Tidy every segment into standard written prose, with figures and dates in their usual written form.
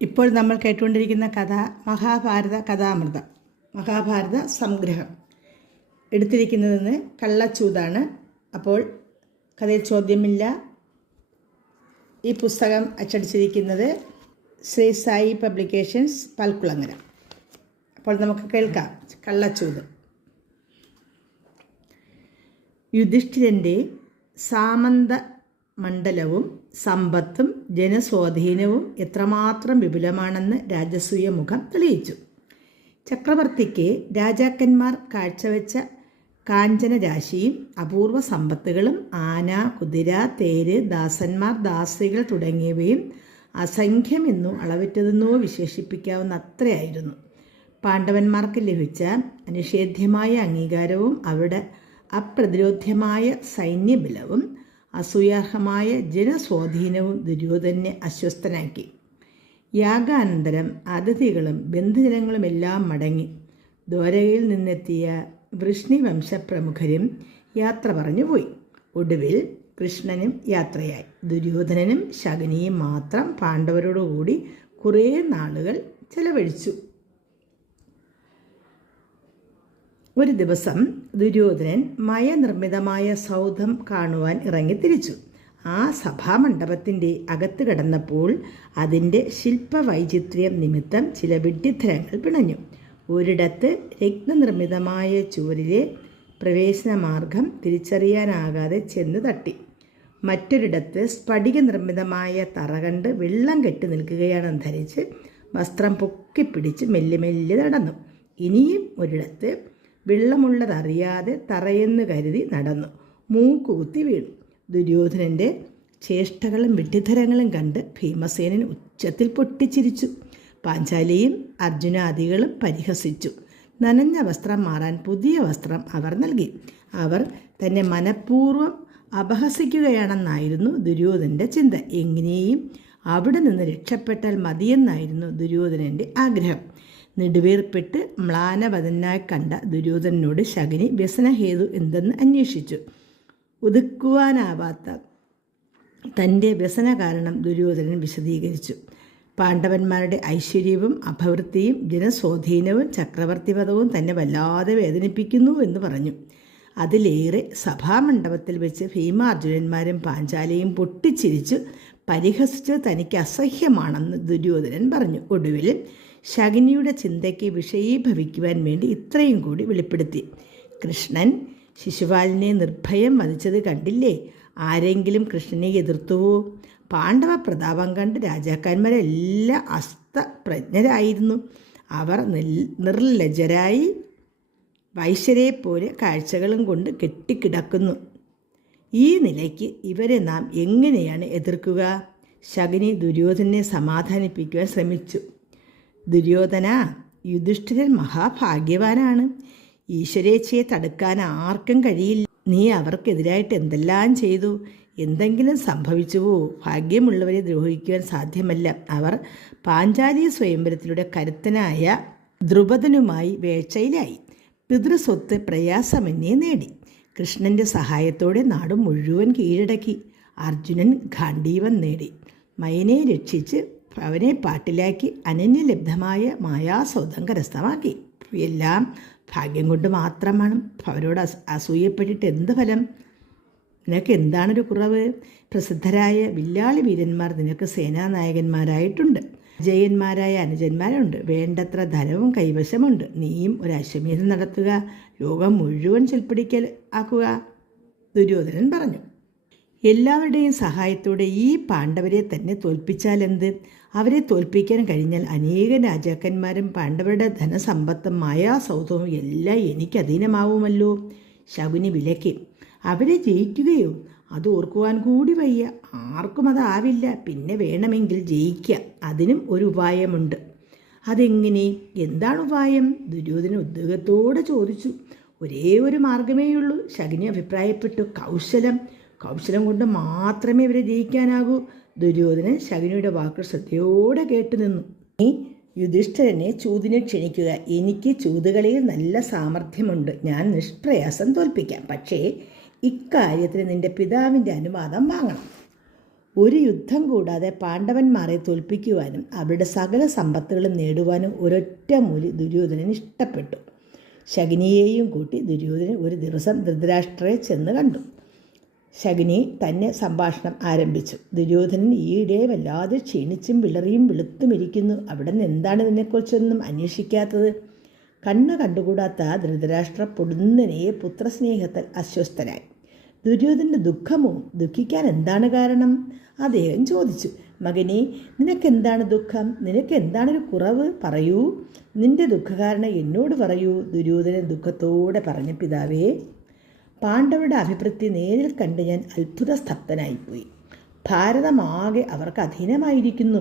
ഇപ്പോൾ നമ്മൾ കേട്ടുകൊണ്ടിരിക്കുന്ന കഥ മഹാഭാരത കഥാമൃതം, മഹാഭാരത സംഗ്രഹം. എടുത്തിരിക്കുന്നതെന്ന് കള്ളച്ചൂതാണ്. അപ്പോൾ കഥയിൽ ചോദ്യമില്ല. ഈ പുസ്തകം അച്ചടിച്ചിരിക്കുന്നത് ശ്രീ സായി പബ്ലിക്കേഷൻസ്, പാൽക്കുളങ്ങര. അപ്പോൾ നമുക്ക് കേൾക്കാം കള്ളച്ചൂത്. യുധിഷ്ഠിരൻ്റെ സാമന്ത മണ്ഡലവും സമ്പത്തും ജനസ്വാധീനവും എത്രമാത്രം വിപുലമാണെന്ന് രാജസൂയ മുഖം തെളിയിച്ചു. ചക്രവർത്തിക്ക് രാജാക്കന്മാർ കാഴ്ചവെച്ച കാഞ്ചനരാശിയും അപൂർവ സമ്പത്തുകളും ആന, കുതിര, തേര്, ദാസന്മാർ, ദാസികൾ തുടങ്ങിയവയും അസംഖ്യമെന്നോ അളവറ്റതെന്നോ വിശേഷിപ്പിക്കാവുന്ന അത്രയായിരുന്നു. പാണ്ഡവന്മാർക്ക് ലഭിച്ച അനിഷേധ്യമായ അംഗീകാരവും അവരുടെ അപ്രതിരോധ്യമായ സൈന്യബലവും അസൂയാർഹമായ ജനസ്വാധീനവും ദുര്യോധനെ അസ്വസ്ഥനാക്കി. യാഗാനന്തരം അതിഥികളും ബന്ധുജനങ്ങളുമെല്ലാം മടങ്ങി. ദ്വാരകയിൽ നിന്നെത്തിയ വൃഷ്ണിവംശപ്രമുഖരും യാത്ര പറഞ്ഞുപോയി. ഒടുവിൽ കൃഷ്ണനും യാത്രയായി. ദുര്യോധനനും ശകുനിയും മാത്രം പാണ്ഡവരോടുകൂടി കുറേ നാളുകൾ ചെലവഴിച്ചു. ഒരു ദിവസം ദുര്യോധനൻ മയനിർമ്മിതമായ സൗധം കാണുവാൻ ഇറങ്ങിത്തിരിച്ചു. ആ സഭാമണ്ഡപത്തിൻ്റെ അകത്ത് കടന്നപ്പോൾ അതിൻ്റെ ശില്പവൈചിത്ര്യം നിമിത്തം ചില വിഡ്ഢിത്തരങ്ങൾ പിണഞ്ഞു. ഒരിടത്ത് രത്നനിർമ്മിതമായ ചുവരിലെ പ്രവേശനമാർഗം തിരിച്ചറിയാനാകാതെ ചെന്ന് തട്ടി. മറ്റൊരിടത്ത് സ്ഫടിക നിർമ്മിതമായ തറ കണ്ട് വെള്ളം കെട്ടി നിൽക്കുകയാണെന്ന് ധരിച്ച് വസ്ത്രം പൊക്കിപ്പിടിച്ച് മെല്ലെ മെല്ലെ നടന്നു. ഇനിയും ഒരിടത്ത് വെള്ളമുള്ളതറിയാതെ തറയെന്ന് കരുതി നടന്നു. മൂക്കുകുത്തി വീണു. ദുര്യോധനൻ്റെ ചേഷ്ടകളും വിഡ്ഢിത്തരങ്ങളും കണ്ട് ഭീമസേനൻ ഉച്ചത്തിൽ പൊട്ടിച്ചിരിച്ചു. പാഞ്ചാലിയും അർജുനാദികളും പരിഹസിച്ചു. നനഞ്ഞ വസ്ത്രം മാറാൻ പുതിയ വസ്ത്രം അവർ നൽകി. അവർ തന്നെ മനഃപൂർവ്വം അപഹസിക്കുകയാണെന്നായിരുന്നു ദുര്യോധനൻ്റെ ചിന്ത. എങ്ങനെയും അവിടെ നിന്ന് രക്ഷപ്പെട്ടാൽ മതിയെന്നായിരുന്നു ദുര്യോധനൻ്റെ ആഗ്രഹം. നെടുവേർപ്പെട്ട് മ്ലാനവദനായി കണ്ട ദുര്യോധനനോട് ശകുനി വ്യസനഹേതു എന്തെന്ന് അന്വേഷിച്ചു. ഒതുക്കുവാനാവാത്ത തൻ്റെ വ്യസന കാരണം ദുര്യോധനൻ വിശദീകരിച്ചു. പാണ്ഡവന്മാരുടെ ഐശ്വര്യവും അഭിവൃദ്ധിയും ജനസ്വാധീനവും ചക്രവർത്തിപദവും തന്നെ വല്ലാതെ വേദനിപ്പിക്കുന്നു എന്ന് പറഞ്ഞു. അതിലേറെ സഭാമണ്ഡപത്തിൽ വെച്ച് ഭീമാർജുനന്മാരും പാഞ്ചാലിയും പൊട്ടിച്ചിരിച്ചു പരിഹസിച്ച് തനിക്ക് അസഹ്യമാണെന്ന് ദുര്യോധനൻ പറഞ്ഞു. ഒടുവിൽ ശകുനിയുടെ ചിന്തയ്ക്ക് വിഷയീഭവിക്കുവാൻ വേണ്ടി ഇത്രയും കൂടി വെളിപ്പെടുത്തി. കൃഷ്ണൻ ശിശുപാലനെ നിർഭയം വധിച്ചത് കണ്ടില്ലേ? ആരെങ്കിലും കൃഷ്ണനെ എതിർത്തുവോ? പാണ്ഡവ പ്രതാപം കണ്ട് രാജാക്കന്മാരെല്ലാം അസ്തപ്രജ്ഞരായിരുന്നു. അവർ നിർലജ്ജരായി വൈശ്യരെപ്പോലെ കാഴ്ചകളും കൊണ്ട് കെട്ടിക്കിടക്കുന്നു. ഈ നിലയ്ക്ക് ഇവരെ നാം എങ്ങനെയാണ് എതിർക്കുക? ശകുനി ദുര്യോധനെ സമാധാനിപ്പിക്കുവാൻ ശ്രമിച്ചു. ദുര്യോധന, യുധിഷ്ഠിരൻ മഹാഭാഗ്യവാനാണ്. ഈശ്വരേച്ഛയെ തടുക്കാൻ ആർക്കും കഴിയില്ല. നീ അവർക്കെതിരായിട്ട് എന്തെല്ലാം ചെയ്തു? എന്തെങ്കിലും സംഭവിച്ചുവോ? ഭാഗ്യമുള്ളവരെ ദ്രോഹിക്കുവാൻ സാധ്യമല്ല. അവർ പാഞ്ചാലി സ്വയംവരത്തിലൂടെ കരുത്തനായ ദ്രുപദനുമായി വേഴ്ചയിലായി. പിതൃസ്വത്ത് പ്രയാസമെന്നേ നേടി. കൃഷ്ണൻ്റെ സഹായത്തോടെ നാട് മുഴുവൻ കീഴടക്കി. അർജുനൻ ഗാണ്ഡീവം നേടി. മയനെ രക്ഷിച്ച് അവനെ പാട്ടിലാക്കി അനന്യലബ്ധമായ മായാസൗധം കരസ്ഥമാക്കി. എല്ലാം ഭാഗ്യം കൊണ്ട് മാത്രമാണ്. അവരോട് അസൂയപ്പെട്ടിട്ട് എന്ത് ഫലം? നിനക്ക് എന്താണൊരു കുറവ്? പ്രസിദ്ധരായ വില്ലാളി വീരന്മാർ നിനക്ക് സേനാനായകന്മാരായിട്ടുണ്ട്. ജയന്മാരായ അനുജന്മാരുണ്ട്. വേണ്ടത്ര ധനവും കൈവശമുണ്ട്. നീയും ഒരു അശ്വമേധം നടത്തുക. ലോകം മുഴുവൻ ചൊൽപ്പിടിക്കൽ ആക്കുക. ദുര്യോധനൻ പറഞ്ഞു. എല്ലാവരുടെയും സഹായത്തോടെ ഈ പാണ്ഡവരെ തന്നെ തോൽപ്പിച്ചാലെന്ത്? അവരെ തോൽപ്പിക്കാൻ കഴിഞ്ഞാൽ അനേകം രാജാക്കന്മാരും പാണ്ഡവരുടെ ധനസമ്പത്തും മായാസൗധവും എല്ലാം എനിക്ക് അധീനമാവുമല്ലോ. ശകുനി വിലക്കി. അവരെ ജയിക്കുകയോ? അത് ഓർക്കുവാൻ കൂടി വയ്യ. ആർക്കും അതാവില്ല. പിന്നെ വേണമെങ്കിൽ ജയിക്കുക. അതിനും ഒരു ഉപായമുണ്ട്. അതെങ്ങനെ? എന്താണ് ഉപായം? ദുര്യോധന ഉദ്യോഗത്തോടെ ചോദിച്ചു. ഒരേ ഒരു മാർഗമേയുള്ളൂ. ശകുനി അഭിപ്രായപ്പെട്ടു. കൗശലം കൊണ്ട് മാത്രമേ ഇവരെ ജയിക്കാനാകൂ. ദുര്യോധനൻ ശകുനിയുടെ വാക്കുകൾ ശ്രദ്ധയോടെ കേട്ടുനിന്നു. നീ യുധിഷ്ഠിരനെ ചൂതിനെ ക്ഷണിക്കുക. എനിക്ക് ചൂതുകളിയിൽ നല്ല സാമർഥ്യമുണ്ട്. ഞാൻ നിഷ്പ്രയാസം തോൽപ്പിക്കാം. പക്ഷേ ഇക്കാര്യത്തിന് നിന്റെ പിതാവിൻ്റെ അനുവാദം വാങ്ങണം. ഒരു യുദ്ധം കൂടാതെ പാണ്ഡവന്മാരെ തോൽപ്പിക്കുവാനും അവരുടെ സകല സമ്പത്തുകളും നേടുവാനും ഒരൊറ്റ മൂലി ദുര്യോധനന് ഇഷ്ടപ്പെട്ടു. ശകുനിയെയും കൂട്ടി ദുര്യോധനൻ ഒരു ദിവസം ധൃതരാഷ്ട്രരെ ചെന്ന് കണ്ടു. ശകുനി തന്നെ സംഭാഷണം ആരംഭിച്ചു. ദുര്യോധനൻ ഈയിടെ വല്ലാതെ ക്ഷീണിച്ചും വിളറിയും വെളുത്തുമിരിക്കുന്നു. അവിടെ നിന്ന് എന്താണ് ഇതിനെക്കുറിച്ചൊന്നും അന്വേഷിക്കാത്തത്? കണ്ണ് കണ്ടുകൂടാത്ത ധൃതരാഷ്ട്ര പൊടുന്നനെ പുത്രസ്നേഹത്താൽ അസ്വസ്ഥനായി. ദുര്യോധനൻ്റെ ദുഃഖമോ? ദുഃഖിക്കാൻ എന്താണ് കാരണം? അദ്ദേഹം ചോദിച്ചു. മകനെ, നിനക്കെന്താണ് ദുഃഖം? നിനക്ക് എന്താണൊരു കുറവ്? പറയൂ, നിന്റെ ദുഃഖകാരണം എന്നോട് പറയൂ. ദുര്യോധനൻ ദുഃഖത്തോടെ പറഞ്ഞു. പിതാവേ, പാണ്ഡവരുടെ അഭിവൃദ്ധി നേരിൽ കണ്ട് ഞാൻ അത്ഭുത സ്തബ്ധനായിപ്പോയി. ഭാരതമാകെ അവർക്ക് അധീനമായിരിക്കുന്നു.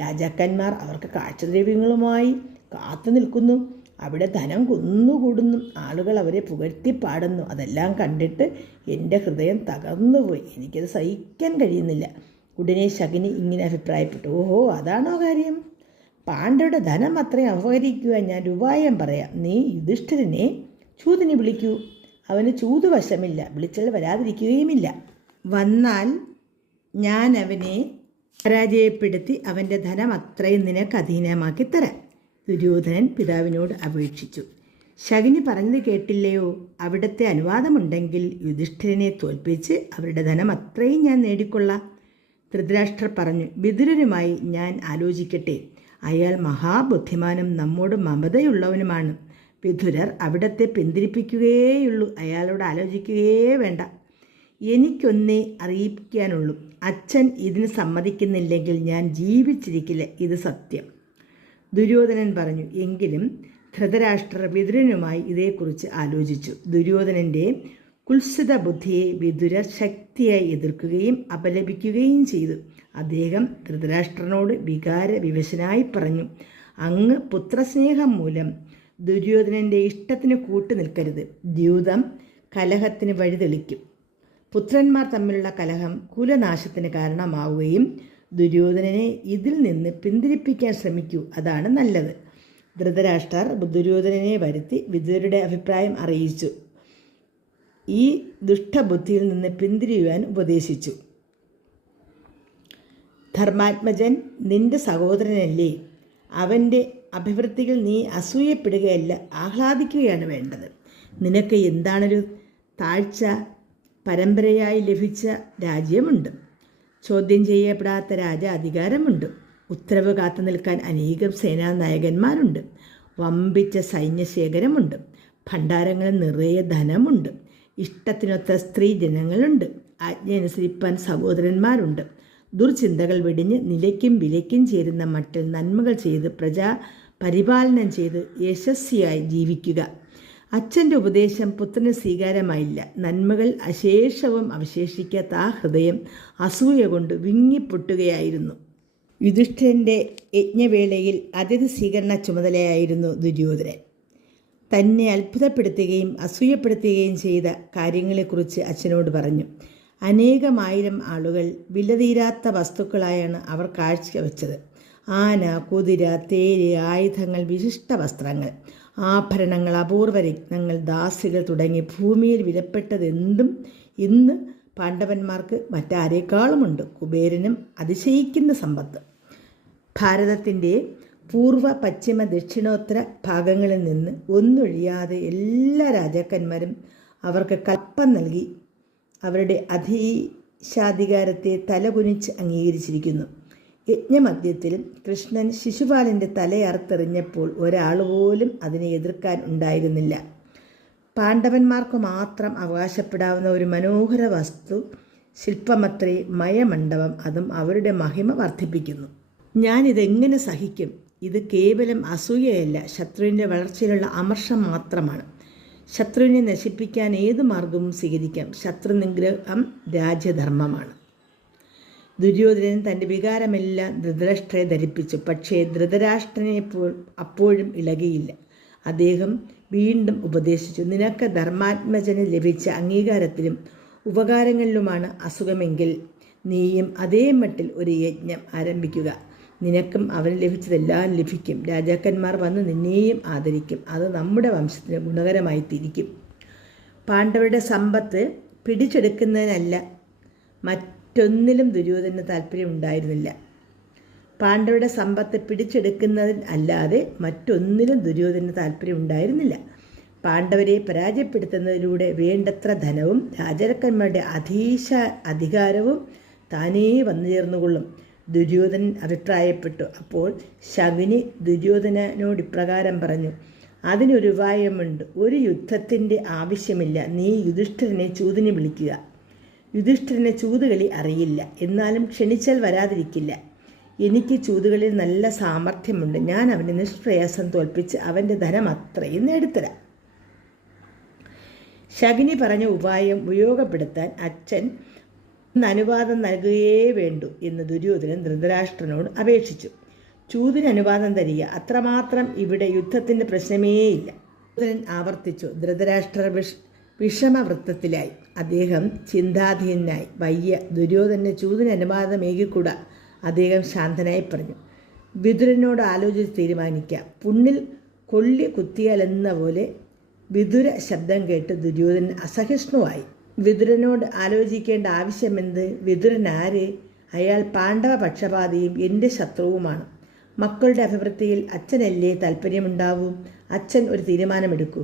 രാജാക്കന്മാർ അവർക്ക് കാഴ്ചദ്രവ്യങ്ങളുമായി കാത്തു നിൽക്കുന്നു. അവിടെ ധനം കുന്നുകൂടുന്നു. ആളുകൾ അവരെ പുകഴ്ത്തി പാടുന്നു. അതെല്ലാം കണ്ടിട്ട് എൻ്റെ ഹൃദയം തകർന്നുപോയി. എനിക്കത് സഹിക്കാൻ കഴിയുന്നില്ല. ഉടനെ ശകുനി ഇങ്ങനെ അഭിപ്രായപ്പെട്ടു. ഓഹോ, അതാണോ കാര്യം? പാണ്ഡവരുടെ ധനം അത്രയും അപഹരിക്കുവാൻ ഞാൻ ഉപായം പറയാം. നീ യുധിഷ്ഠിരനെ ചൂതിനി വിളിക്കൂ. അവന് ചൂതുവശമില്ല. വിളിച്ചാൽ വരാതിരിക്കുകയുമില്ല. വന്നാൽ ഞാൻ അവനെ പരാജയപ്പെടുത്തി അവൻ്റെ ധനം അത്രയും നിനക്ക് അധീനമാക്കി തരാം. ദുര്യോധനൻ പിതാവിനോട് അപേക്ഷിച്ചു. ശകുനി പറഞ്ഞത് കേട്ടില്ലയോ? അവിടുത്തെ അനുവാദമുണ്ടെങ്കിൽ യുധിഷ്ഠിരനെ തോൽപ്പിച്ച് അവരുടെ ധനം അത്രയും ഞാൻ നേടിക്കൊള്ളാം. ധൃതരാഷ്ട്രർ പറഞ്ഞു. വിതുരനുമായി ഞാൻ ആലോചിക്കട്ടെ. അയാൾ മഹാബുദ്ധിമാനും നമ്മോട് മമതയുള്ളവനുമാണ്. വിതുരർ അവിടത്തെ പിന്തിരിപ്പിക്കുകയുള്ളൂ. അയാളോട് ആലോചിക്കുകയേ വേണ്ട. എനിക്കൊന്നേ അറിയിക്കാനുള്ളൂ. അച്ഛൻ ഇതിന് സമ്മതിക്കുന്നില്ലെങ്കിൽ ഞാൻ ജീവിച്ചിരിക്കില്ല. ഇത് സത്യം. ദുര്യോധനൻ പറഞ്ഞു. എങ്കിലും ധൃതരാഷ്ട്രർ വിതുരനുമായി ഇതേക്കുറിച്ച് ആലോചിച്ചു. ദുര്യോധനൻ്റെ കുത്സിത ബുദ്ധിയെ വിതുരർ ശക്തിയായി എതിർക്കുകയും അപലപിക്കുകയും ചെയ്തു. അദ്ദേഹം ധൃതരാഷ്ട്രനോട് വികാരവിവശനായി പറഞ്ഞു. അങ്ങ് പുത്രസ്നേഹം മൂലം ദുര്യോധനൻ്റെ ഇഷ്ടത്തിന് കൂട്ടു നിൽക്കരുത്. ദ്യൂതം കലഹത്തിന് വഴിതെളിക്കും. പുത്രന്മാർ തമ്മിലുള്ള കലഹം കുലനാശത്തിന് കാരണമാവുകയും ദുര്യോധനനെ ഇതിൽ നിന്ന് പിന്തിരിപ്പിക്കാൻ ശ്രമിക്കൂ. അതാണ് നല്ലത്. ധൃതരാഷ്ട്രർ ദുര്യോധനനെ വരുത്തി വിതുരരുടെ അഭിപ്രായം അറിയിച്ചു. ഈ ദുഷ്ടബുദ്ധിയിൽ നിന്ന് പിന്തിരിയുവാൻ ഉപദേശിച്ചു. ധർമാത്മജൻ നിന്റെ സഹോദരനല്ലേ? അവൻ്റെ അഭിവൃദ്ധികൾ നീ അസൂയപ്പെടുകയല്ല, ആഹ്ലാദിക്കുകയാണ് വേണ്ടത്. നിനക്ക് എന്താണൊരു താഴ്ച? പരമ്പരയായി ലഭിച്ച രാജ്യമുണ്ട്. ചോദ്യം ചെയ്യപ്പെടാത്ത രാജാധികാരമുണ്ട്. ഉത്തരവ് കാത്തു നിൽക്കാൻ അനേകം സേനാനായകന്മാരുണ്ട്. വമ്പിച്ച സൈന്യശേഖരമുണ്ട്. ഭണ്ഡാരങ്ങളിൽ നിറയെ ധനമുണ്ട്. ഇഷ്ടത്തിനൊത്ത സ്ത്രീ ജനങ്ങളുണ്ട്. ആജ്ഞയനുസരിപ്പാൻ സഹോദരന്മാരുണ്ട്. ദുർചിന്തകൾ വെടിഞ്ഞ് നിലയ്ക്കും വിലയ്ക്കും ചേരുന്ന മട്ടിൽ നന്മകൾ ചെയ്ത് പ്രജാ പരിപാലനം ചെയ്ത് യശസ്വിയായി ജീവിക്കുക. അച്ഛൻ്റെ ഉപദേശം പുത്രന് സ്വീകാരമായില്ല. നന്മകൾ അശേഷവും അവശേഷിക്കാത്ത ആ ഹൃദയം അസൂയ കൊണ്ട് വിങ്ങിപ്പൊട്ടുകയായിരുന്നു. യുധിഷ്ഠിരൻ്റെ യജ്ഞവേളയിൽ അതിഥി സ്വീകരണ ചുമതലയായിരുന്നു ദുര്യോധനൻ. തന്നെ അത്ഭുതപ്പെടുത്തുകയും അസൂയപ്പെടുത്തുകയും ചെയ്ത കാര്യങ്ങളെക്കുറിച്ച് അച്ഛനോട് പറഞ്ഞു. അനേകമായിരം ആളുകൾ വിലതീരാത്ത വസ്തുക്കളായാണ് അവർ കാഴ്ചവെച്ചത്. ആന, കുതിര, തേര്, ആയുധങ്ങൾ, വിശിഷ്ട വസ്ത്രങ്ങൾ, ആഭരണങ്ങൾ, അപൂർവ രത്നങ്ങൾ, ദാസികൾ തുടങ്ങി ഭൂമിയിൽ വിലപ്പെട്ടതെന്തും ഇന്ന് പാണ്ഡവന്മാർക്ക് മറ്റാരേക്കാളുമുണ്ട്. കുബേരനും അതിശയിക്കുന്ന സമ്പത്ത്. ഭാരതത്തിൻ്റെ പൂർവ്വ, പശ്ചിമ, ദക്ഷിണോത്തര ഭാഗങ്ങളിൽ നിന്ന് ഒന്നൊഴിയാതെ എല്ലാ രാജാക്കന്മാരും അവർക്ക് കൽപ്പം നൽകി അവരുടെ അധീശാധികാരത്തെ തലകുനിച്ച് അംഗീകരിച്ചിരിക്കുന്നു. യജ്ഞമധ്യത്തിലും കൃഷ്ണൻ ശിശുപാലൻ്റെ തലയറുത്തെറിഞ്ഞപ്പോൾ ഒരാൾ പോലും അതിനെ എതിർക്കാൻ ഉണ്ടായിരുന്നില്ല. പാണ്ഡവന്മാർക്ക് മാത്രം അവകാശപ്പെടാവുന്ന ഒരു മനോഹര വസ്തു ശില്പമത്രേ മയമണ്ഡപം. അതും അവരുടെ മഹിമ വർദ്ധിപ്പിക്കുന്നു. ഞാനിതെങ്ങനെ സഹിക്കും? ഇത് കേവലം അസൂയയല്ല, ശത്രുവിൻ്റെ വളർച്ചയിലുള്ള അമർഷം മാത്രമാണ്. ശത്രുവിനെ നശിപ്പിക്കാൻ ഏതു മാർഗവും സ്വീകരിക്കാം. ശത്രു നിഗ്രഹം രാജ്യധർമ്മമാണ്. ദുര്യോധനൻ തൻ്റെ വികാരമെല്ലാം ധൃതരാഷ്ട്രയെ ധരിപ്പിച്ചു. പക്ഷേ ധൃതരാഷ്ട്രനെ അപ്പോഴും ഇളകിയില്ല. അദ്ദേഹം വീണ്ടും ഉപദേശിച്ചു. നിനക്ക് ധർമാത്മജന് ലഭിച്ച അംഗീകാരത്തിലും ഉപകാരങ്ങളിലുമാണ് അസുഖമെങ്കിൽ നീയും അതേ മട്ടിൽ ഒരു യജ്ഞം ആരംഭിക്കുക. നിനക്കും അവന് ലഭിച്ചതെല്ലാം ലഭിക്കും. രാജാക്കന്മാർ വന്ന് നിന്നെയും ആദരിക്കും. അത് നമ്മുടെ വംശത്തിന് ഗുണകരമായി തിരിക്കും. പാണ്ഡവരുടെ സമ്പത്ത് പിടിച്ചെടുക്കുന്നതിനല്ല, മറ്റ് മറ്റൊന്നിലും ദുര്യോധനന് താല്പര്യമുണ്ടായിരുന്നില്ല. പാണ്ഡവരുടെ സമ്പത്ത് പിടിച്ചെടുക്കുന്നതിൽ അല്ലാതെ മറ്റൊന്നിലും ദുര്യോധനന് താല്പര്യമുണ്ടായിരുന്നില്ല. പാണ്ഡവരെ പരാജയപ്പെടുത്തുന്നതിലൂടെ വേണ്ടത്ര ധനവും രാജാക്കന്മാരുടെ അധികാരവും താനേ വന്നു ചേർന്നുകൊള്ളും. ദുര്യോധനൻ അഭിപ്രായപ്പെട്ടു. അപ്പോൾ ശകുനി ദുര്യോധനനോട് ഇപ്രകാരം പറഞ്ഞു: അതിനൊരു ഉപായമുണ്ട്. ഒരു യുദ്ധത്തിൻ്റെ ആവശ്യമില്ല. നീ യുധിഷ്ഠിരനെ ചൂതിന് വിളിക്കുക. യുധിഷ്ഠിരനെ ചൂതുകളി അറിയില്ല, എന്നാലും ക്ഷണിച്ചാൽ വരാതിരിക്കില്ല. എനിക്ക് ചൂതുകളിൽ നല്ല സാമർഥ്യമുണ്ട്. ഞാൻ അവനെ നിഷ്പ്രയാസം തോൽപ്പിച്ച് അവൻ്റെ ധനം അത്രയും നേടിത്തരാം. ശകുനി പറഞ്ഞ ഉപായം ഉപയോഗപ്പെടുത്താൻ അച്ഛൻ അനുവാദം നൽകുകയേ വേണ്ടൂ എന്ന് ദുര്യോധനൻ ധൃതരാഷ്ട്രനോട് അപേക്ഷിച്ചു. ചൂതിന് അനുവാദം തരിക, അത്രമാത്രം ഇവിടെ യുദ്ധത്തിൻ്റെ പ്രശ്നമേയില്ല. ദുര്യോധനൻ ആവർത്തിച്ചു. ധൃതരാഷ്ട്ര വിഷമവൃത്തത്തിലായി. അദ്ദേഹം ചിന്താധീനായി. വയ്യ, ദുര്യോധനന് ചൂതിന് അനുവാദമേകിക്കൂടാ. അദ്ദേഹം ശാന്തനായി പറഞ്ഞു: വിതുരനോട് ആലോചിച്ച് തീരുമാനിക്കാം. പുണ്ണിൽ കൊള്ളി കുത്തിയാലെന്ന പോലെ വിതുര ശബ്ദം കേട്ട് ദുര്യോധനൻ അസഹിഷ്ണുവായി. വിതുരനോട് ആലോചിക്കേണ്ട ആവശ്യമെന്ത്? വിതുരൻ ആര്? അയാൾ പാണ്ഡവ പക്ഷപാതിയും എൻ്റെ ശത്രുവുമാണ്. മക്കളുടെ അഭിവൃദ്ധിയിൽ അച്ഛനല്ലേ താല്പര്യമുണ്ടാവൂ. അച്ഛൻ ഒരു തീരുമാനമെടുക്കൂ.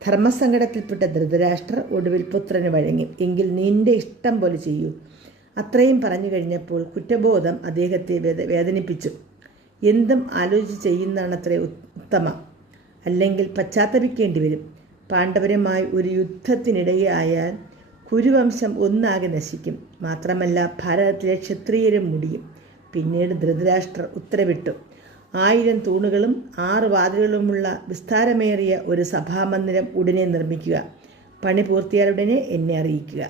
ധർമ്മസങ്കടത്തിൽപ്പെട്ട ധൃതരാഷ്ട്രർ ഒടുവിൽ പുത്രന് വഴങ്ങി. എങ്കിൽ നിന്റെ ഇഷ്ടം പോലെ ചെയ്യൂ. അത്രയും പറഞ്ഞു കഴിഞ്ഞപ്പോൾ കുറ്റബോധം അദ്ദേഹത്തെ വേദനിപ്പിച്ചു. എന്തും ആലോചിച്ച് ചെയ്യുന്നതാണത്രേ ഉത്തമം, അല്ലെങ്കിൽ പശ്ചാത്തപിക്കേണ്ടി വരും. പാണ്ഡവരുമായി ഒരു യുദ്ധത്തിനിടയായാൽ കുരുവംശം ഒന്നാകെ നശിക്കും. മാത്രമല്ല, ഭാരതത്തിലെ ക്ഷത്രിയരും മുടിയും. പിന്നീട് ധൃതരാഷ്ട്രർ ഉത്തരവിട്ടു: 1000 തൂണുകളും 6 വാതിലുകളുമുള്ള വിസ്താരമേറിയ ഒരു സഭാമന്ദിരം ഉടനെ നിർമ്മിക്കുക. പണി പൂർത്തിയാലുടനെ എന്നെ അറിയിക്കുക.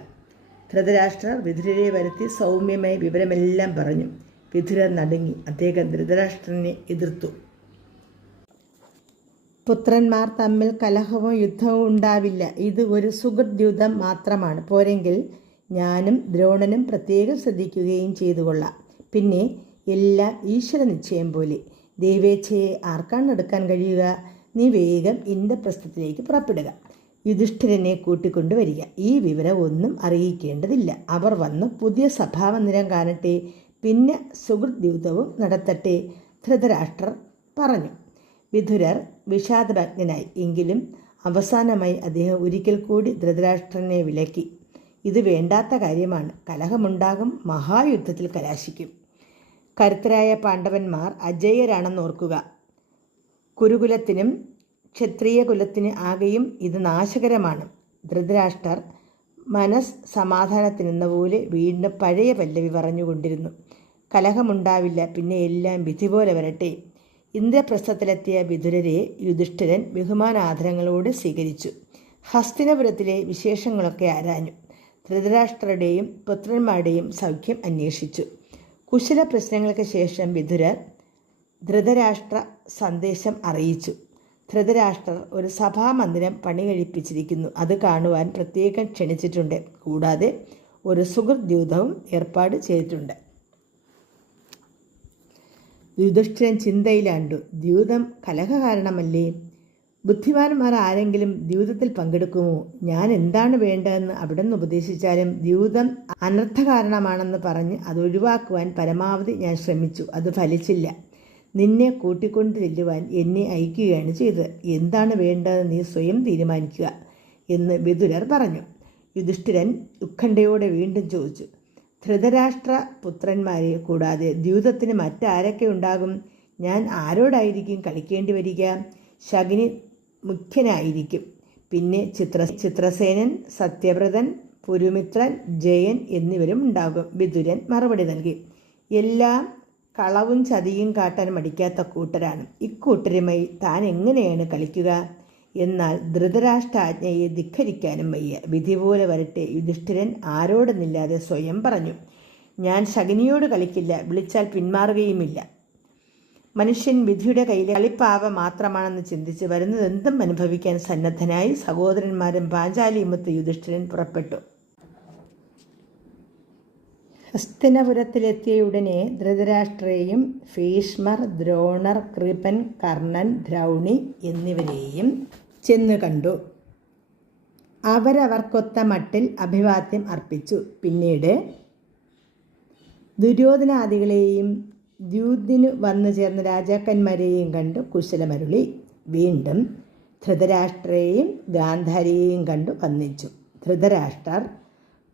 ധൃതരാഷ്ട്രർ വിതുരരെ വരുത്തി സൗമ്യമായി വിവരമെല്ലാം പറഞ്ഞു. വിതുരർ നടുങ്ങി. അദ്ദേഹം ധൃതരാഷ്ട്രനെ എതിർത്തു. പുത്രന്മാർ തമ്മിൽ കലഹവും യുദ്ധവും ഉണ്ടാവില്ല. ഇത് ഒരു സുഹൃദ്യുദ്ധം മാത്രമാണ്. പോരെങ്കിൽ ഞാനും ദ്രോണനും പ്രത്യേകം ശ്രദ്ധിക്കുകയും ചെയ്തുകൊള്ളാം. പിന്നെ എല്ലാം ഈശ്വര നിശ്ചയം പോലെ. ദൈവേച്ഛയെ ആർക്കാണ് എടുക്കാൻ കഴിയുക? നീ വേഗം ഇന്ദ്രപ്രസ്ഥത്തിലേക്ക് പുറപ്പെടുക. യുധിഷ്ഠിരനെ കൂട്ടിക്കൊണ്ടുവരിക. ഈ വിവരം ഒന്നും അറിയിക്കേണ്ടതില്ല. അവർ വന്ന് പുതിയ സഭാമന്ദിരം കാണട്ടെ, പിന്നെ സുഹൃദ്യുദ്ധവും നടത്തട്ടെ. ധൃതരാഷ്ട്രർ പറഞ്ഞു. വിതുരർ വിഷാദഭഗ്നനായി. എങ്കിലും അവസാനമായി അദ്ദേഹം ഒരിക്കൽ കൂടി ധൃതരാഷ്ട്രനെ വിലക്കി. ഇത് വേണ്ടാത്ത കാര്യമാണ്. കലഹമുണ്ടാകും, മഹായുദ്ധത്തിൽ കലാശിക്കും. കരുത്തരായ പാണ്ഡവന്മാർ അജയ്യരാണെന്നോർക്കുക. കുരുകുലത്തിനും ക്ഷത്രിയ കുലത്തിന് ആകെയും ഇത് നാശകരമാണ്. ധൃതരാഷ്ട്രർ മനസ്സമാധാനത്തിനെന്ന പോലെ വീണ്ടും പഴയ പല്ലവി പറഞ്ഞുകൊണ്ടിരുന്നു. കലഹമുണ്ടാവില്ല, പിന്നെ എല്ലാം വിധി പോലെ വരട്ടെ. ഇന്ദ്രപ്രസ്ഥത്തിലെത്തിയ വിതുരരെ യുധിഷ്ഠിരൻ ബഹുമാനാദരങ്ങളോട് സ്വീകരിച്ചു. ഹസ്തിനപുരത്തിലെ വിശേഷങ്ങളൊക്കെ ആരാഞ്ഞു. ധൃതരാഷ്ട്രരുടെയും പുത്രന്മാരുടെയും സൗഖ്യം അന്വേഷിച്ചു. കുശല പ്രശ്നങ്ങൾക്ക് ശേഷം വിതുരർ ധൃതരാഷ്ട്ര സന്ദേശം അറിയിച്ചു. ധൃതരാഷ്ട്രർ ഒരു സഭാമന്ദിരം പണി കഴിപ്പിച്ചിരിക്കുന്നു. അത് കാണുവാൻ പ്രത്യേകം ക്ഷണിച്ചിട്ടുണ്ട്. കൂടാതെ ഒരു സുഹൃദ്യൂഥവും ഏർപ്പാട് ചെയ്തിട്ടുണ്ട്. യുധിഷ്ഠിരൻ ചിന്തയിലാണ്ടു. ദ്യൂതം കലഹ കാരണമല്ലേ? ബുദ്ധിമാന്മാർ ആരെങ്കിലും ദ്യൂതത്തിൽ പങ്കെടുക്കുമോ? ഞാൻ എന്താണ് വേണ്ടതെന്ന് അവിടെ നിന്ന് ഉപദേശിച്ചാലും ദ്യൂതം അനർത്ഥ കാരണമാണെന്ന് പറഞ്ഞ് അത് ഒഴിവാക്കുവാൻ പരമാവധി ഞാൻ ശ്രമിച്ചു. അത് ഫലിച്ചില്ല. നിന്നെ കൂട്ടിക്കൊണ്ട് ചെല്ലുവാൻ എന്നെ അയക്കുകയാണ് ചെയ്തത്. എന്താണ് വേണ്ടതെന്ന് നീ സ്വയം തീരുമാനിക്കുക എന്ന് വിതുരർ പറഞ്ഞു. യുധിഷ്ഠിരൻ ഉത്കണ്ഠയോടെ വീണ്ടും ചോദിച്ചു: ധൃതരാഷ്ട്ര പുത്രന്മാരെ കൂടാതെ ദ്യൂതത്തിന് മറ്റാരൊക്കെ ഉണ്ടാകും? ഞാൻ ആരോടായിരിക്കും കളിക്കേണ്ടി വരിക? ശകുനി മുഖ്യനായിരിക്കും. പിന്നെ ചിത്രസേനൻ, സത്യവ്രതൻ, പുരുമിത്രൻ, ജയൻ എന്നിവരും ഉണ്ടാകും. വിതുരൻ മറുപടി നൽകി. എല്ലാം കളവും ചതിയും കാട്ടാൻ മടിക്കാത്ത കൂട്ടരാണ്. ഇക്കൂട്ടരുമായി താൻ എങ്ങനെയാണ് കളിക്കുക? എന്നാൽ ധൃതരാഷ്ട്രാജ്ഞയെ ധിക്കരിക്കാനും വയ്യ. വിധി പോലെ വരട്ടെ. യുധിഷ്ഠിരൻ ആരോടെന്നില്ലാതെ സ്വയം പറഞ്ഞു. ഞാൻ ശകുനിയോട് കളിക്കില്ല, വിളിച്ചാൽ പിന്മാറുകയുമില്ല. മനുഷ്യൻ വിധിയുടെ കയ്യിലെ കളിപ്പാവ മാത്രമാണെന്ന് ചിന്തിച്ച് വരുന്നതെന്തും അനുഭവിക്കാൻ സന്നദ്ധനായി സഹോദരന്മാരും പാഞ്ചാലിയുമൊത്ത് യുധിഷ്ഠിരൻ പുറപ്പെട്ടു. ഹസ്തിനപുരത്തിലെത്തിയ ഉടനെ ധൃതരാഷ്ട്രരെയും ഭീഷ്മർ, ദ്രോണർ, കൃപൻ, കർണൻ, ദ്രൗണി എന്നിവരെയും ചെന്ന് കണ്ടു. അവരവർക്കൊത്ത മട്ടിൽ അഭിവാദ്യം അർപ്പിച്ചു. പിന്നീട് ദുര്യോധനാദികളെയും ദ്യൂതിനു വന്നു ചേർന്ന രാജാക്കന്മാരെയും കണ്ടു കുശലമരുളി. വീണ്ടും ധൃതരാഷ്ട്രയെയും ഗാന്ധാരിയെയും കണ്ടു വന്ദിച്ചു. ധൃതരാഷ്ട്രർ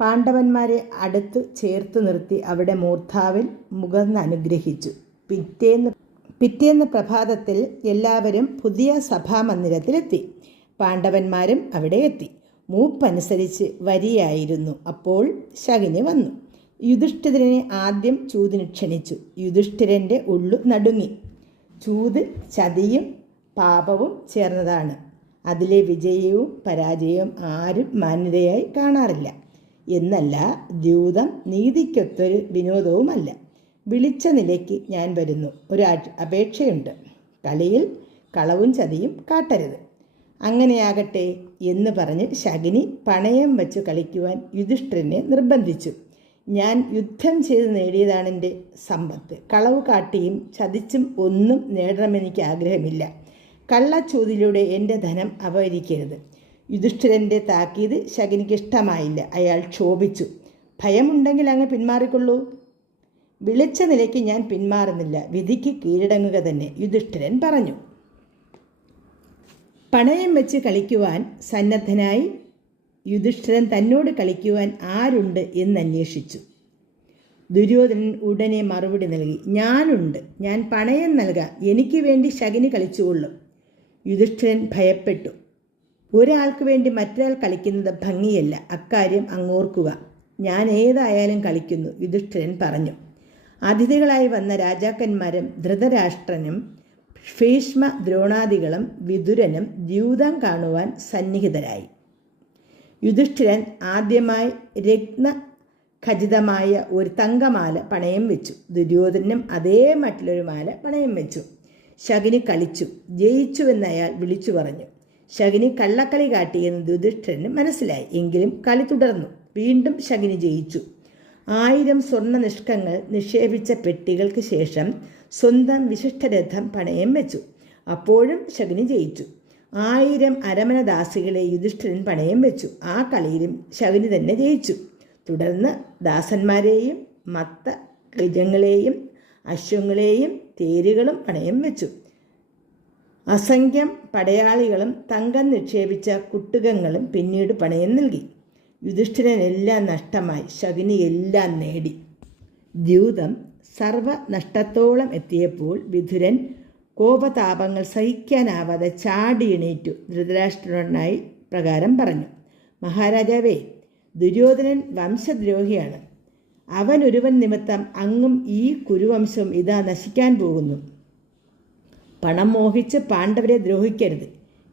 പാണ്ഡവന്മാരെ അടുത്തു ചേർത്തു നിർത്തി അവിടെ മൂർധാവിൽ മുഖർന്ന് അനുഗ്രഹിച്ചു. പിറ്റേന്ന് പ്രഭാതത്തിൽ എല്ലാവരും പുതിയ സഭാമന്ദിരത്തിലെത്തി. പാണ്ഡവന്മാരും അവിടെ എത്തി. മൂപ്പനുസരിച്ച് വരിയായിരുന്നു. അപ്പോൾ ശകുനി വന്നു. യുധിഷ്ഠിരനെ ആദ്യം ചൂതിന് ക്ഷണിച്ചു. യുധിഷ്ഠിരൻ്റെ ഉള്ളു നടുങ്ങി. ചൂത് ചതിയും പാപവും ചേർന്നതാണ്. അതിലെ വിജയവും പരാജയവും ആരും മാന്യതയായി കാണാറില്ല. എന്നല്ല, ദ്യൂതം നീതിക്കൊത്തൊരു വിനോദവുമല്ല. വിളിച്ച നിലയ്ക്ക് ഞാൻ വരുന്നു. ഒരു അപേക്ഷയുണ്ട്. കളിയിൽ കളവും ചതിയും കാട്ടരുത്. അങ്ങനെയാകട്ടെ എന്ന് പറഞ്ഞ് ശകുനി പണയം വച്ചു കളിക്കുവാൻ യുധിഷ്ഠിരനെ നിർബന്ധിച്ചു. ഞാൻ യുദ്ധം ചെയ്ത് നേടിയതാണെൻ്റെ സമ്പത്ത്. കളവ് കാട്ടിയും ചതിച്ചും ഒന്നും നേടണമെനിക്ക് ആഗ്രഹമില്ല. കള്ളച്ചൂതിലൂടെ എൻ്റെ ധനം അപഹരിക്കരുത്. യുധിഷ്ഠിരൻ്റെ താക്കീത് ശകുനിക്ക് ഇഷ്ടമായില്ല. അയാൾ ക്ഷോഭിച്ചു. ഭയമുണ്ടെങ്കിൽ അങ്ങ് പിന്മാറിക്കൊള്ളൂ. വിളിച്ച നിലയ്ക്ക് ഞാൻ പിന്മാറുന്നില്ല. വിധിക്ക് കീഴടങ്ങുക തന്നെ, യുധിഷ്ഠിരൻ പറഞ്ഞു. പണയം വെച്ച് കളിക്കുവാൻ സന്നദ്ധനായി യുധിഷ്ഠിരൻ തന്നോട് കളിക്കുവാൻ ആരുണ്ട് എന്നന്വേഷിച്ചു. ദുര്യോധനൻ ഉടനെ മറുപടി നൽകി. ഞാനുണ്ട്. ഞാൻ പണയം നൽകാം. എനിക്ക് വേണ്ടി ശകുനി കളിച്ചുകൊള്ളും. യുധിഷ്ഠിരൻ ഭയപ്പെട്ടു. ഒരാൾക്ക് വേണ്ടി മറ്റൊരാൾ കളിക്കുന്നത് ഭംഗിയല്ല. അക്കാര്യം അങ്ങോർക്കുക. ഞാൻ ഏതായാലും കളിക്കുന്നു, യുധിഷ്ഠിരൻ പറഞ്ഞു. അതിഥികളായി വന്ന രാജാക്കന്മാരും ധൃതരാഷ്ട്രനും ഭീഷ്മ ദ്രോണാദികളും വിതുരനും ദ്യൂതം കാണുവാൻ സന്നിഹിതരായി. യുധിഷ്ഠിരൻ ആദ്യമായി രത്നഖചിതമായ ഒരു തങ്കമാല പണയം വെച്ചു. ദുര്യോധനും അതേ മട്ടിലൊരു മാല പണയം വെച്ചു. ശകുനി കളിച്ചു. ജയിച്ചുവെന്ന് അയാൾ വിളിച്ചു പറഞ്ഞു. ശകുനി കള്ളക്കളി കാട്ടിയെന്ന് യുധിഷ്ഠിരന് മനസ്സിലായി. എങ്കിലും കളി തുടർന്നു. വീണ്ടും ശകുനി ജയിച്ചു. 1000 സ്വർണ്ണ നിഷ്കങ്ങൾ നിക്ഷേപിച്ച പെട്ടികൾക്ക് ശേഷം സ്വന്തം വിശിഷ്ടരഥം പണയം വെച്ചു. അപ്പോഴും ശകുനി ജയിച്ചു. 1000 അരമനദാസികളെ യുധിഷ്ഠിരൻ പണയം വെച്ചു. ആ കളിയിലും ശകുനി തന്നെ ജയിച്ചു. തുടർന്ന് ദാസന്മാരെയും മത്ത ഗജങ്ങളെയും അശ്വങ്ങളെയും തേരുകളും പണയം വെച്ചു. അസംഖ്യം പടയാളികളും തങ്കം നിക്ഷേപിച്ച കുട്ടുകങ്ങളും പിന്നീട് പണയം നൽകി. യുധിഷ്ഠിരൻ എല്ലാം നഷ്ടമായി. ശകുനി എല്ലാം നേടി. ദ്യൂതം സർവനഷ്ടത്തോളം എത്തിയപ്പോൾ വിതുരൻ കോപതാപങ്ങൾ സഹിക്കാനാവാതെ ചാടി എണീറ്റു. ധൃതരാഷ്ട്രനായി പ്രകാരം പറഞ്ഞു. മഹാരാജാവേ, ദുര്യോധനൻ വംശദ്രോഹിയാണ്. അവനൊരുവൻ നിമിത്തം അങ്ങും ഈ കുരുവംശം ഇതാ നശിക്കാൻ പോകുന്നു. പണം മോഹിച്ച് പാണ്ഡവരെ ദ്രോഹിക്കരുത്.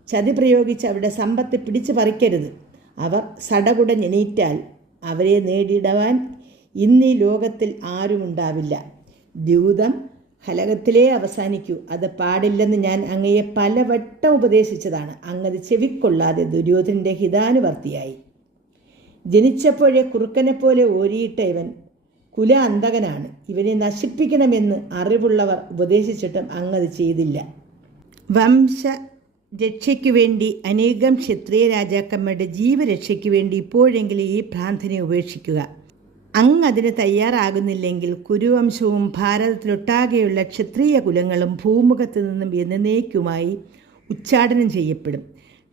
ചതി പ്രയോഗിച്ച് അവരുടെ സമ്പത്ത് പിടിച്ചു പറിക്കരുത്. അവർ സടകുടഞ്ഞെണീറ്റാൽ അവരെ നേടിയിടുവാൻ ഇന്നീ ലോകത്തിൽ ആരുമുണ്ടാവില്ല. ദ്യൂതം കലഹത്തിലേ അവസാനിക്കൂ. അത് പാടില്ലെന്ന് ഞാൻ അങ്ങയെ പലവട്ടം ഉപദേശിച്ചതാണ്. അങ്ങത് ചെവിക്കൊള്ളാതെ ദുര്യോധനൻ്റെ ഹിതാനുവർത്തിയായി. ജനിച്ചപ്പോഴേ കുറുക്കനെപ്പോലെ ഓരിയിട്ട ഇവൻ കുല അന്തകനാണ്. ഇവനെ നശിപ്പിക്കണമെന്ന് അറിവുള്ളവർ ഉപദേശിച്ചിട്ടും അങ്ങത് ചെയ്തില്ല. വംശ രക്ഷയ്ക്കു വേണ്ടി അനേകം ക്ഷത്രിയ രാജാക്കന്മാരുടെ ജീവരക്ഷയ്ക്ക് വേണ്ടി ഇപ്പോഴെങ്കിലും ഈ ഭ്രാന്തനെ ഉപേക്ഷിക്കുക. അങ്ങതിന് തയ്യാറാകുന്നില്ലെങ്കിൽ കുരുവംശവും ഭാരതത്തിലൊട്ടാകെയുള്ള ക്ഷത്രിയ കുലങ്ങളും ഭൂമുഖത്തു നിന്നും എന്നേക്കുമായി ഉച്ചാടനം ചെയ്യപ്പെടും.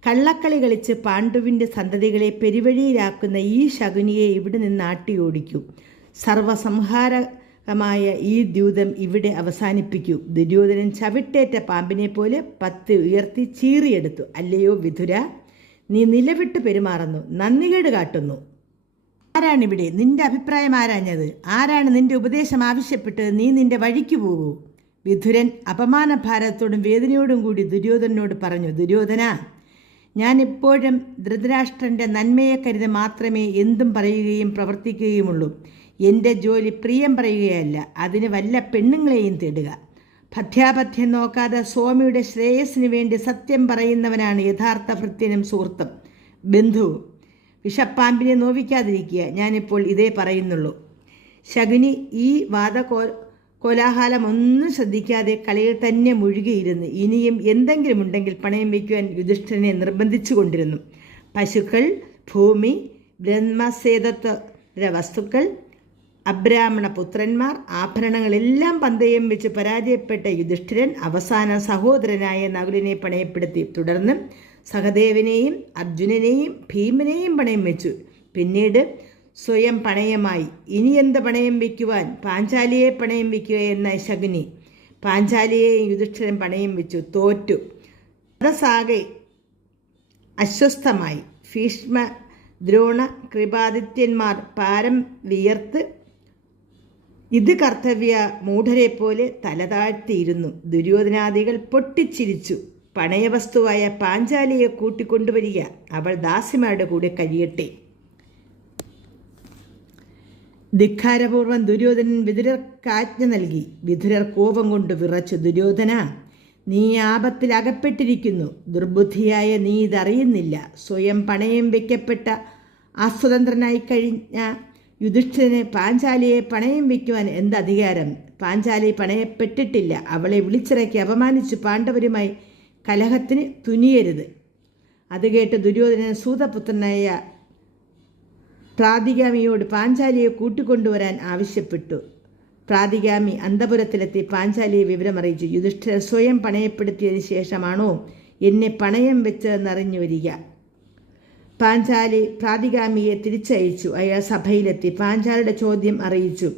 കള്ളക്കളി കളിച്ച് പാണ്ഡുവിൻ്റെ സന്തതികളെ പെരുവഴിയിലാക്കുന്ന ഈ ശകുനിയെ ഇവിടെ നിന്ന് ആട്ടിയോടിക്കൂ. സർവസംഹാരകമായ ഈ ദ്യൂതം ഇവിടെ അവസാനിപ്പിക്കൂ. ദുര്യോധനൻ ചവിട്ടേറ്റ പാമ്പിനെ പോലെ 10 ഉയർത്തി ചീറിയെടുത്തു. അല്ലയോ വിതുര, നീ നിലവിട്ട് പെരുമാറുന്നു, നന്ദികേട് കാട്ടുന്നു. ആരാണിവിടെ? നിന്റെ അഭിപ്രായം ആരാഞ്ഞത്? ആരാണ് നിന്റെ ഉപദേശം ആവശ്യപ്പെട്ട് നീ നിന്റെ വഴിക്ക് പോകൂ. വിതുരൻ അപമാനഭാരത്തോടും വേദനയോടും കൂടി ദുര്യോധനോട് പറഞ്ഞു. ദുര്യോധന, ഞാൻ എപ്പോഴും ധൃതരാഷ്ട്രൻ്റെ നന്മയെ കരുതി മാത്രമേ എന്തും പറയുകയും പ്രവർത്തിക്കുകയുമുള്ളൂ. എൻ്റെ ജോലി പ്രിയം പറയുകയല്ല, അതിന് വല്ല പെണ്ണുങ്ങളെയും തേടുക. പഥ്യാപഥ്യം നോക്കാതെ സ്വാമിയുടെ ശ്രേയസ്സിന് വേണ്ടി സത്യം പറയുന്നവനാണ് യഥാർത്ഥ ഭൃത്യനും സുഹൃത്തും ബന്ധുവും. വിഷപ്പാമ്പിനെ നോവിക്കാതിരിക്കുക. ഞാനിപ്പോൾ ഇതേ പറയുന്നുള്ളൂ. ശകുനി ഈ കോലാഹലമൊന്നും ശ്രദ്ധിക്കാതെ കളിയിൽ തന്നെ മുഴുകിയിരുന്നു. ഇനിയും എന്തെങ്കിലും ഉണ്ടെങ്കിൽ പണയം വയ്ക്കുവാൻ യുധിഷ്ഠിരനെ നിർബന്ധിച്ചു കൊണ്ടിരുന്നു. പശുക്കൾ, ഭൂമി, ബ്രഹ്മസേതത്വ വസ്തുക്കൾ, അബ്രാഹ്മണ പുത്രന്മാർ, ആഭരണങ്ങളെല്ലാം പന്തയം വെച്ച് പരാജയപ്പെട്ട യുധിഷ്ഠിരൻ അവസാന സഹോദരനായ നകുലിനെ പണയപ്പെടുത്തി. തുടർന്ന് സഹദേവനെയും അർജുനനെയും ഭീമനെയും പണയം വെച്ചു. പിന്നീട് സ്വയം പണയമായി. ഇനി എന്ത് പണയം വയ്ക്കുവാൻ? പാഞ്ചാലിയെ പണയം വയ്ക്കുക എന്ന ശകുനി. പാഞ്ചാലിയെയും യുധിഷ്ഠിരൻ പണയം വെച്ചു. തോറ്റു. രഥസാകെ അസ്വസ്ഥമായി. ഭീഷ്മ, ദ്രോണ, കൃപാദിത്യന്മാർ പാരം വിയർത്ത് ഇത് കർത്തവ്യ മൂഢരെ പോലെ തലതാഴ്ത്തിയിരുന്നു. ദുര്യോധനാദികൾ പൊട്ടിച്ചിരിച്ചു. പണയവസ്തുവായ പാഞ്ചാലിയെ കൂട്ടിക്കൊണ്ടുവരിക, അവൾ ദാസിമാരുടെ കൂടെ കഴിയട്ടെ. ധിക്കാരപൂർവ്വം ദുര്യോധനൻ വിതുരർക്ക് ആജ്ഞ നൽകി. വിതുരർ കോപം കൊണ്ട് വിറച്ചു. ദുര്യോധന, നീ ആപത്തിൽ അകപ്പെട്ടിരിക്കുന്നു. ദുർബുദ്ധിയായ നീ ഇതറിയുന്നില്ല. സ്വയം പണയം വയ്ക്കപ്പെട്ട അസ്വതന്ത്രനായി കഴിഞ്ഞ യുധിഷ്ഠിരന് പാഞ്ചാലിയെ പണയം വയ്ക്കുവാൻ എന്ത് അധികാരം? പാഞ്ചാലി പണയപ്പെട്ടിട്ടില്ല. അവളെ വിളിച്ചിറക്കി അപമാനിച്ചു പാണ്ഡവരുമായി കലഹത്തിന് തുനിയരുത്. അത് കേട്ട് ദുര്യോധനൻ സൂതപുത്രനായ പ്രാതിഗാമിയോട് പാഞ്ചാലിയെ കൂട്ടിക്കൊണ്ടുവരാൻ ആവശ്യപ്പെട്ടു. പ്രാതിഗാമി അന്തപുരത്തിലെത്തി പാഞ്ചാലിയെ വിവരമറിയിച്ചു. യുധിഷ്ഠിരൻ സ്വയം പണയപ്പെടുത്തിയതിനു ശേഷമാണോ എന്നെ പണയം വെച്ചതെന്നറിഞ്ഞു വരിക. പാഞ്ചാലി പ്രാതിഗാമിയെ തിരിച്ചയച്ചു. അയാൾ സഭയിലെത്തി പാഞ്ചാലിയുടെ ചോദ്യം അറിയിച്ചു.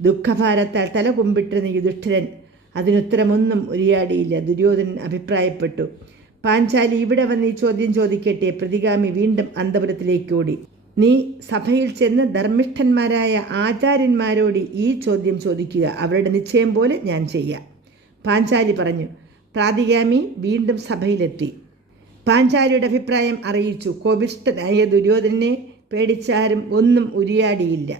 ദുഃഖഭാരത്താൽ തല കുമ്പിട്ടിരുന്ന യുധിഷ്ഠിരൻ അതിനുത്തരമൊന്നും ഉരിയാടിയില്ല. ദുര്യോധനൻ അഭിപ്രായപ്പെട്ടു, പാഞ്ചാലി ഇവിടെ വന്ന് ഈ ചോദ്യം ചോദിക്കട്ടെ. പ്രതിഗാമി വീണ്ടും അന്തപുരത്തിലേക്ക് ഓടി. നീ സഭയിൽ ചെന്ന് ധർമ്മിഷ്ഠന്മാരായ ആചാര്യന്മാരോട് ഈ ചോദ്യം ചോദിക്കുക. അവരുടെ നിശ്ചയം പോലെ ഞാൻ ചെയ്യാം. പാഞ്ചാലി പറഞ്ഞു. പ്രാതിഗാമി വീണ്ടും സഭയിലെത്തി പാഞ്ചാലിയുടെ അഭിപ്രായം അറിയിച്ചു. കോപിഷ്ഠനായ ദുര്യോധനനെ പേടിച്ചാരും ഒന്നും ഉരിയാടിയില്ല.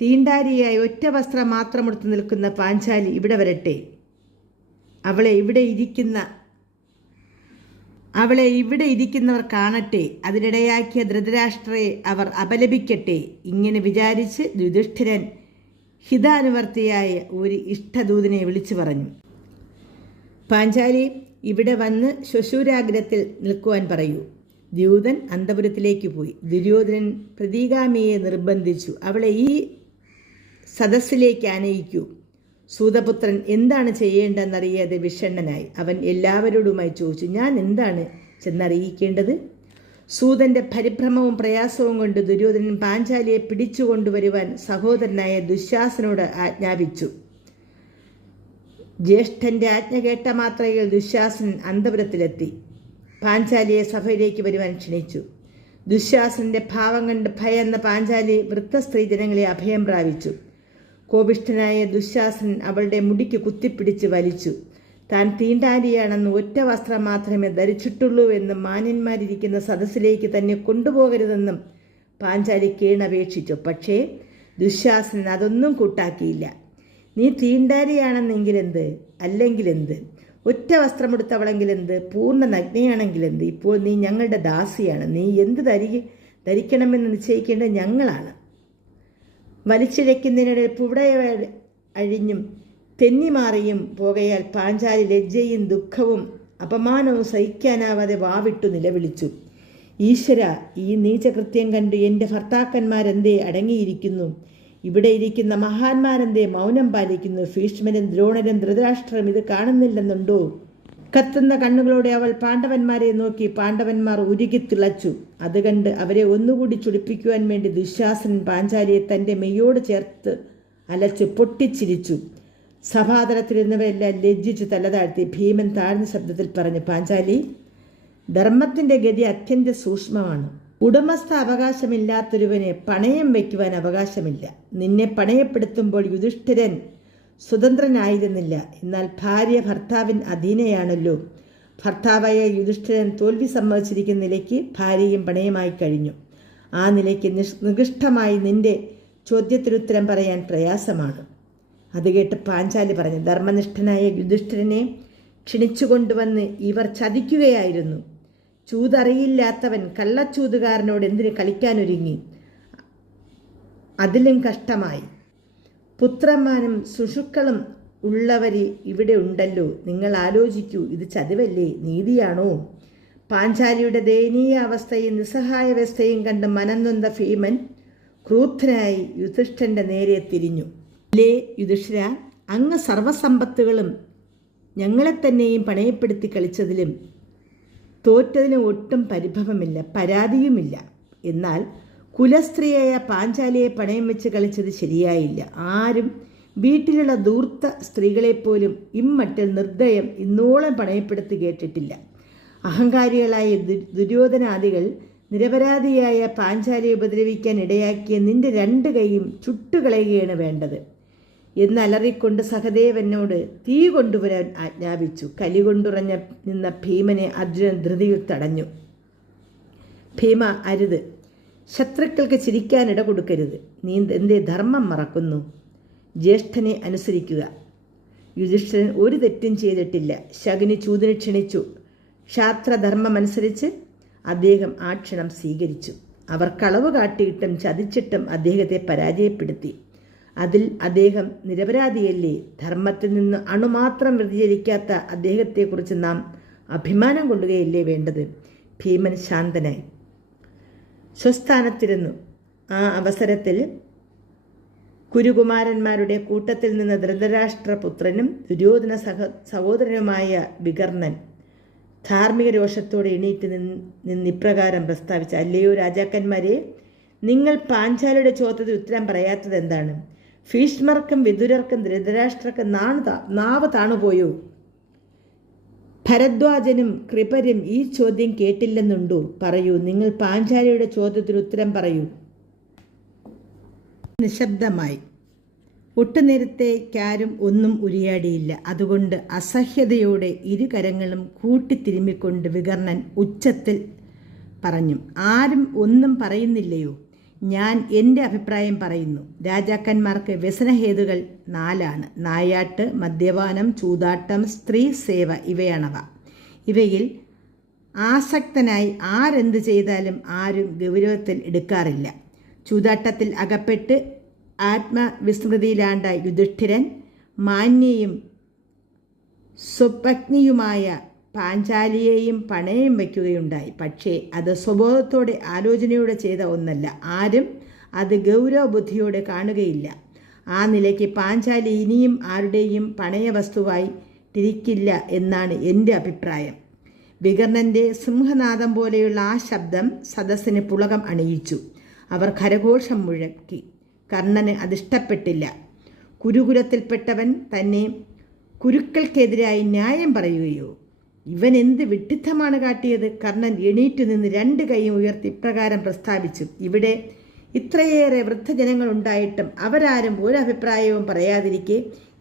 തീണ്ടാരിയായി ഒറ്റ വസ്ത്രം മാത്രമെടുത്ത് നിൽക്കുന്ന പാഞ്ചാലി ഇവിടെ വരട്ടെ. അവളെ ഇവിടെ ഇരിക്കുന്നവർ കാണട്ടെ. അതിനിടയാക്കിയ ധൃതരാഷ്ട്രയെ അവർ അപലപിക്കട്ടെ. ഇങ്ങനെ വിചാരിച്ച് യുധിഷ്ഠിരൻ ഹിതാനുവർത്തിയായ ഒരു ഇഷ്ടദൂതനെ വിളിച്ചു പറഞ്ഞു. പാഞ്ചാലി, ഇവിടെ വന്ന് ശ്വശൂരാഗ്രത്തിൽ നിൽക്കുവാൻ പറയൂ. ദ്യൂതൻ അന്തപുരത്തിലേക്ക് പോയി. ദുര്യോധനൻ പ്രതിഗാമിയെ നിർബന്ധിച്ചു. അവളെ ഈ സദസ്സിലേക്ക് ആനയിക്കൂ. സൂതപുത്രൻ എന്താണ് ചെയ്യേണ്ടതെന്നറിയാതെ വിഷണ്ണനായി. അവൻ എല്ലാവരോടുമായി ചോദിച്ചു, ഞാൻ എന്താണ് ചെന്നറിയിക്കേണ്ടത്? സൂതൻ്റെ പരിഭ്രമവും പ്രയാസവും കൊണ്ട് ദുര്യോധനൻ പാഞ്ചാലിയെ പിടിച്ചുകൊണ്ടുവരുവാൻ സഹോദരനായ ദുശ്ശാസനോട് ആജ്ഞാപിച്ചു. ജ്യേഷ്ഠൻ്റെ ആജ്ഞ കേട്ട മാത്രയിൽ ദുശ്ശാസനൻ അന്തപുരത്തിലെത്തി. പാഞ്ചാലിയെ സഭയിലേക്ക് വരുവാൻ ക്ഷണിച്ചു. ദുശ്ശാസനൻ്റെ ഭാവം കണ്ട് ഭയന്ന പാഞ്ചാലി വൃദ്ധസ്ത്രീ ജനങ്ങളെ അഭയം പ്രാപിച്ചു. കോപിഷ്ഠനായ ദുശ്ശാസനൻ അവളുടെ മുടിക്ക് കുത്തിപ്പിടിച്ച് വലിച്ചു. താൻ തീണ്ടാരിയാണെന്ന് ഒറ്റ വസ്ത്രം മാത്രമേ ധരിച്ചിട്ടുള്ളൂ എന്നും മാന്യന്മാരിരിക്കുന്ന സദസ്സിലേക്ക് തന്നെ കൊണ്ടുപോകരുതെന്നും പാഞ്ചാലി കേണപേക്ഷിച്ചു. പക്ഷേ ദുശ്ശാസനൻ അതൊന്നും കൂട്ടാക്കിയില്ല. നീ തീണ്ടാരിയാണെന്നെങ്കിലെന്ത്, അല്ലെങ്കിലെന്ത്, ഒറ്റ വസ്ത്രമെടുത്തവളെങ്കിലെന്ത്, പൂർണ്ണ നഗ്നയാണെങ്കിലെന്ത്, ഇപ്പോൾ നീ ഞങ്ങളുടെ ദാസിയാണ്. നീ എന്ത് ധരിക്കണമെന്ന് നിശ്ചയിക്കേണ്ടത് ഞങ്ങളാണ്. വലിച്ചിഴയ്ക്കുന്നതിനിടയിൽ പുവടയ അഴിഞ്ഞും തെന്നിമാറിയും പോകയാൽ പാഞ്ചാലി ലജ്ജയും ദുഃഖവും അപമാനവും സഹിക്കാനാവാതെ വാവിട്ടു നിലവിളിച്ചു. ഈശ്വര, ഈ നീചകൃത്യം കണ്ട് എൻ്റെ ഭർത്താക്കന്മാരെന്തേ അടങ്ങിയിരിക്കുന്നു? ഇവിടെ ഇരിക്കുന്ന മഹാന്മാരെന്തേ മൗനം പാലിക്കുന്നു? ഭീഷ്മനും ദ്രോണരും ധൃതരാഷ്ട്രം ഇത് കാണുന്നില്ലെന്നുണ്ടോ? കത്തുന്ന കണ്ണുകളോടെ അവൾ പാണ്ഡവന്മാരെ നോക്കി. പാണ്ഡവന്മാർ ഉരുകിത്തിളച്ചു. അത് കണ്ട് അവരെ ഒന്നുകൂടി ചുടിപ്പിക്കുവാൻ വേണ്ടി ദുശ്ശാസനൻ പാഞ്ചാലിയെ തൻ്റെ മെയ്യോട് ചേർത്ത് അലച്ചു പൊട്ടിച്ചിരിച്ചു. സഭാതലത്തിലിരുന്നവരെല്ലാം ലജ്ജിച്ചു തലതാഴ്ത്തി. ഭീമൻ താഴ്ന്ന ശബ്ദത്തിൽ പറഞ്ഞു, പാഞ്ചാലി, ധർമ്മത്തിൻ്റെ ഗതി അത്യന്തം സൂക്ഷ്മമാണ്. ഉടമസ്ഥ അവകാശമില്ലാത്തൊരുവനെ പണയം വയ്ക്കുവാൻ അവകാശമില്ല. നിന്നെ പണയപ്പെടുത്തുമ്പോൾ യുധിഷ്ഠിരൻ സ്വതന്ത്രനായിരുന്നില്ല. എന്നാൽ ഭാര്യ ഭർത്താവിന് അധീനയാണല്ലോ. ഭർത്താവായ യുധിഷ്ഠിരൻ തോൽവി സമ്മതിച്ചിരിക്കുന്ന നിലയ്ക്ക് ഭാര്യയും പണയമായി കഴിഞ്ഞു. ആ നിലയ്ക്ക് നികൃഷ്ടമായി നിന്റെ ചോദ്യത്തിനുത്തരം പറയാൻ പ്രയാസമാണ്. അത് കേട്ട് പാഞ്ചാലി പറഞ്ഞു, ധർമ്മനിഷ്ഠനായ യുധിഷ്ഠിരനെ ക്ഷണിച്ചുകൊണ്ടുവന്ന് ഇവർ ചതിക്കുകയായിരുന്നു. ചൂതറിയില്ലാത്തവൻ കള്ളച്ചൂതുകാരനോട് എന്തിന് കളിക്കാനൊരുങ്ങി? അതിലും കഷ്ടമായി. പുത്രന്മാരും സുഷുക്കളും ഉള്ളവർ ഇവിടെ ഉണ്ടല്ലോ. നിങ്ങൾ ആലോചിക്കൂ, ഇത് ചതിവല്ലേ? നീതിയാണോ? പാഞ്ചാലിയുടെ ദയനീയ അവസ്ഥയും നിസ്സഹായാവസ്ഥയും കണ്ട് മനംനൊന്ത ഭീമൻ ക്രൂദ്ധനായി യുധിഷ്ഠിരൻ്റെ നേരെ തിരിഞ്ഞു. അല്ലേ യുധിഷ്ഠിര, അങ്ങ് സർവസമ്പത്തുകളും ഞങ്ങളെ തന്നെയും പണയപ്പെടുത്തി കളിച്ചതിലും തോറ്റതിലും ഒട്ടും പരിഭവമില്ല, പരാതിയുമില്ല. എന്നാൽ കുലസ്ത്രീയായ പാഞ്ചാലിയെ പണയം വെച്ച് കളിച്ചത് ശരിയായില്ല. ആരും വീട്ടിലുള്ള ധൂർത്ത സ്ത്രീകളെപ്പോലും ഇമ്മട്ടിൽ നിർദ്ദയം ഇന്നോളം പണയപ്പെടുത്തി കേട്ടിട്ടില്ല. അഹങ്കാരികളായ ദുര്യോധനാദികൾ നിരപരാധിയായ പാഞ്ചാലിയെ ഉപദ്രവിക്കാൻ ഇടയാക്കിയ നിന്റെ 2 കൈയും ചുട്ടുകളയുകയാണ് വേണ്ടത് എന്നലറിക്കൊണ്ട് സഹദേവനോട് തീ കൊണ്ടുവരാൻ ആജ്ഞാപിച്ചു. കലി കൊണ്ടുറഞ്ഞ നിന്ന ഭീമനെ അർജുനൻ ധൃതിയിൽ തടഞ്ഞു. ഭീമ, അരുത്. ശത്രുക്കൾക്ക് ചിരിക്കാനിട കൊടുക്കരുത്. നീ എന്തേ ധർമ്മം മറക്കുന്നു? ജ്യേഷ്ഠനെ അനുസരിക്കുക. യുധിഷ്ഠിരൻ ഒരു തെറ്റും ചെയ്തിട്ടില്ല. ശകുനി ചൂതിന് ക്ഷണിച്ചു. ക്ഷാത്രധർമ്മമനുസരിച്ച് അദ്ദേഹം ആ ക്ഷണം സ്വീകരിച്ചു. അവർ കളവ് കാട്ടിയിട്ടും ചതിച്ചിട്ടും അദ്ദേഹത്തെ പരാജയപ്പെടുത്തി. അതിൽ അദ്ദേഹം നിരപരാധിയല്ലേ? ധർമ്മത്തിൽ നിന്ന് അണുമാത്രം വ്യതിചലിക്കാത്ത അദ്ദേഹത്തെക്കുറിച്ച് നാം അഭിമാനം കൊള്ളുകയല്ലേ വേണ്ടത്? ഭീമൻ ശാന്തനായി സ്വസ്ഥാനത്തിരുന്നു. ആ അവസരത്തിൽ കുരുകുമാരന്മാരുടെ കൂട്ടത്തിൽ നിന്ന് ധൃതരാഷ്ട്രപുത്രനും ദുര്യോധന സഹോദരനുമായ വികർണൻ ധാർമ്മിക രോഷത്തോടെ എണീറ്റ് നിന്നിപ്രകാരം പ്രസ്താവിച്ച, അല്ലയോ രാജാക്കന്മാരെ, നിങ്ങൾ പാഞ്ചാലിയുടെ ചോദ്യത്തിന് ഉത്തരം പറയാത്തത് എന്താണ്? ഭീഷ്മർക്കും വിദുരർക്കും ധൃതരാഷ്ട്രർക്കും നാവ് താണുപോയോ? ഭരദ്വാജനും കൃപരും ഈ ചോദ്യം കേട്ടില്ലെന്നുണ്ടോ? പറയൂ, നിങ്ങൾ പാഞ്ചാലിയുടെ ചോദ്യത്തിന് ഉത്തരം പറയൂ. നിശബ്ദമായി. ഒട്ടുനേരത്തേക്കാരും ഒന്നും ഉരിയാടിയില്ല. അതുകൊണ്ട് അസഹ്യതയോടെ ഇരുകരങ്ങളും കൂട്ടിത്തിരുമ്മിക്കൊണ്ട് വികർണൻ ഉച്ചത്തിൽ പറഞ്ഞു, ആരും ഒന്നും പറയുന്നില്ലയോ? ഞാൻ എൻ്റെ അഭിപ്രായം പറയുന്നു. രാജാക്കന്മാർക്ക് വ്യസനഹേതുകൾ 4 നായാട്ട്, മദ്യപാനം, ചൂതാട്ടം, സ്ത്രീ സേവ ഇവയാണവ. ഇവയിൽ ആസക്തനായി ആരെന്ത് ചെയ്താലും ആരും ഗൗരവത്തിൽ എടുക്കാറില്ല. ചൂതാട്ടത്തിൽ അകപ്പെട്ട് ആത്മവിസ്മൃതിയിലാണ്ട യുധിഷ്ഠിരൻ മാന്യയും സ്വപത്നിയുമായ പാഞ്ചാലിയെയും പണയം വയ്ക്കുകയുണ്ടായി. പക്ഷേ അത് സ്വബോധത്തോടെ ആലോചനയോടെ ചെയ്ത ഒന്നല്ല. ആരും അത് ഗൗരവബുദ്ധിയോടെ കാണുകയില്ല. ആ നിലയ്ക്ക് പാഞ്ചാലി ഇനിയും ആരുടെയും പണയവസ്തുവായി തിരിക്കില്ല എന്നാണ് എൻ്റെ അഭിപ്രായം. വികർണൻ്റെ സിംഹനാദം പോലെയുള്ള ആ ശബ്ദം സദസ്സിന് പുളകം അണിയിച്ചു. അവർ കരഘോഷം മുഴക്കി. കർണന് അതിഷ്ടപ്പെട്ടില്ല. കുരുകുലത്തിൽപ്പെട്ടവൻ തന്നെ കുരുക്കൾക്കെതിരായി ന്യായം പറയുകയോ? ഇവൻ എന്ത് വിഡ്ഢിത്തമാണ് കാട്ടിയത്? കർണൻ എണീറ്റു നിന്ന് 2 കൈയും ഉയർത്തി ഇപ്രകാരം പ്രസ്താവിച്ചു, ഇവിടെ ഇത്രയേറെ വൃദ്ധജനങ്ങൾ ഉണ്ടായിട്ടും അവരാരും ഒരഭിപ്രായവും പറയാതിരിക്കെ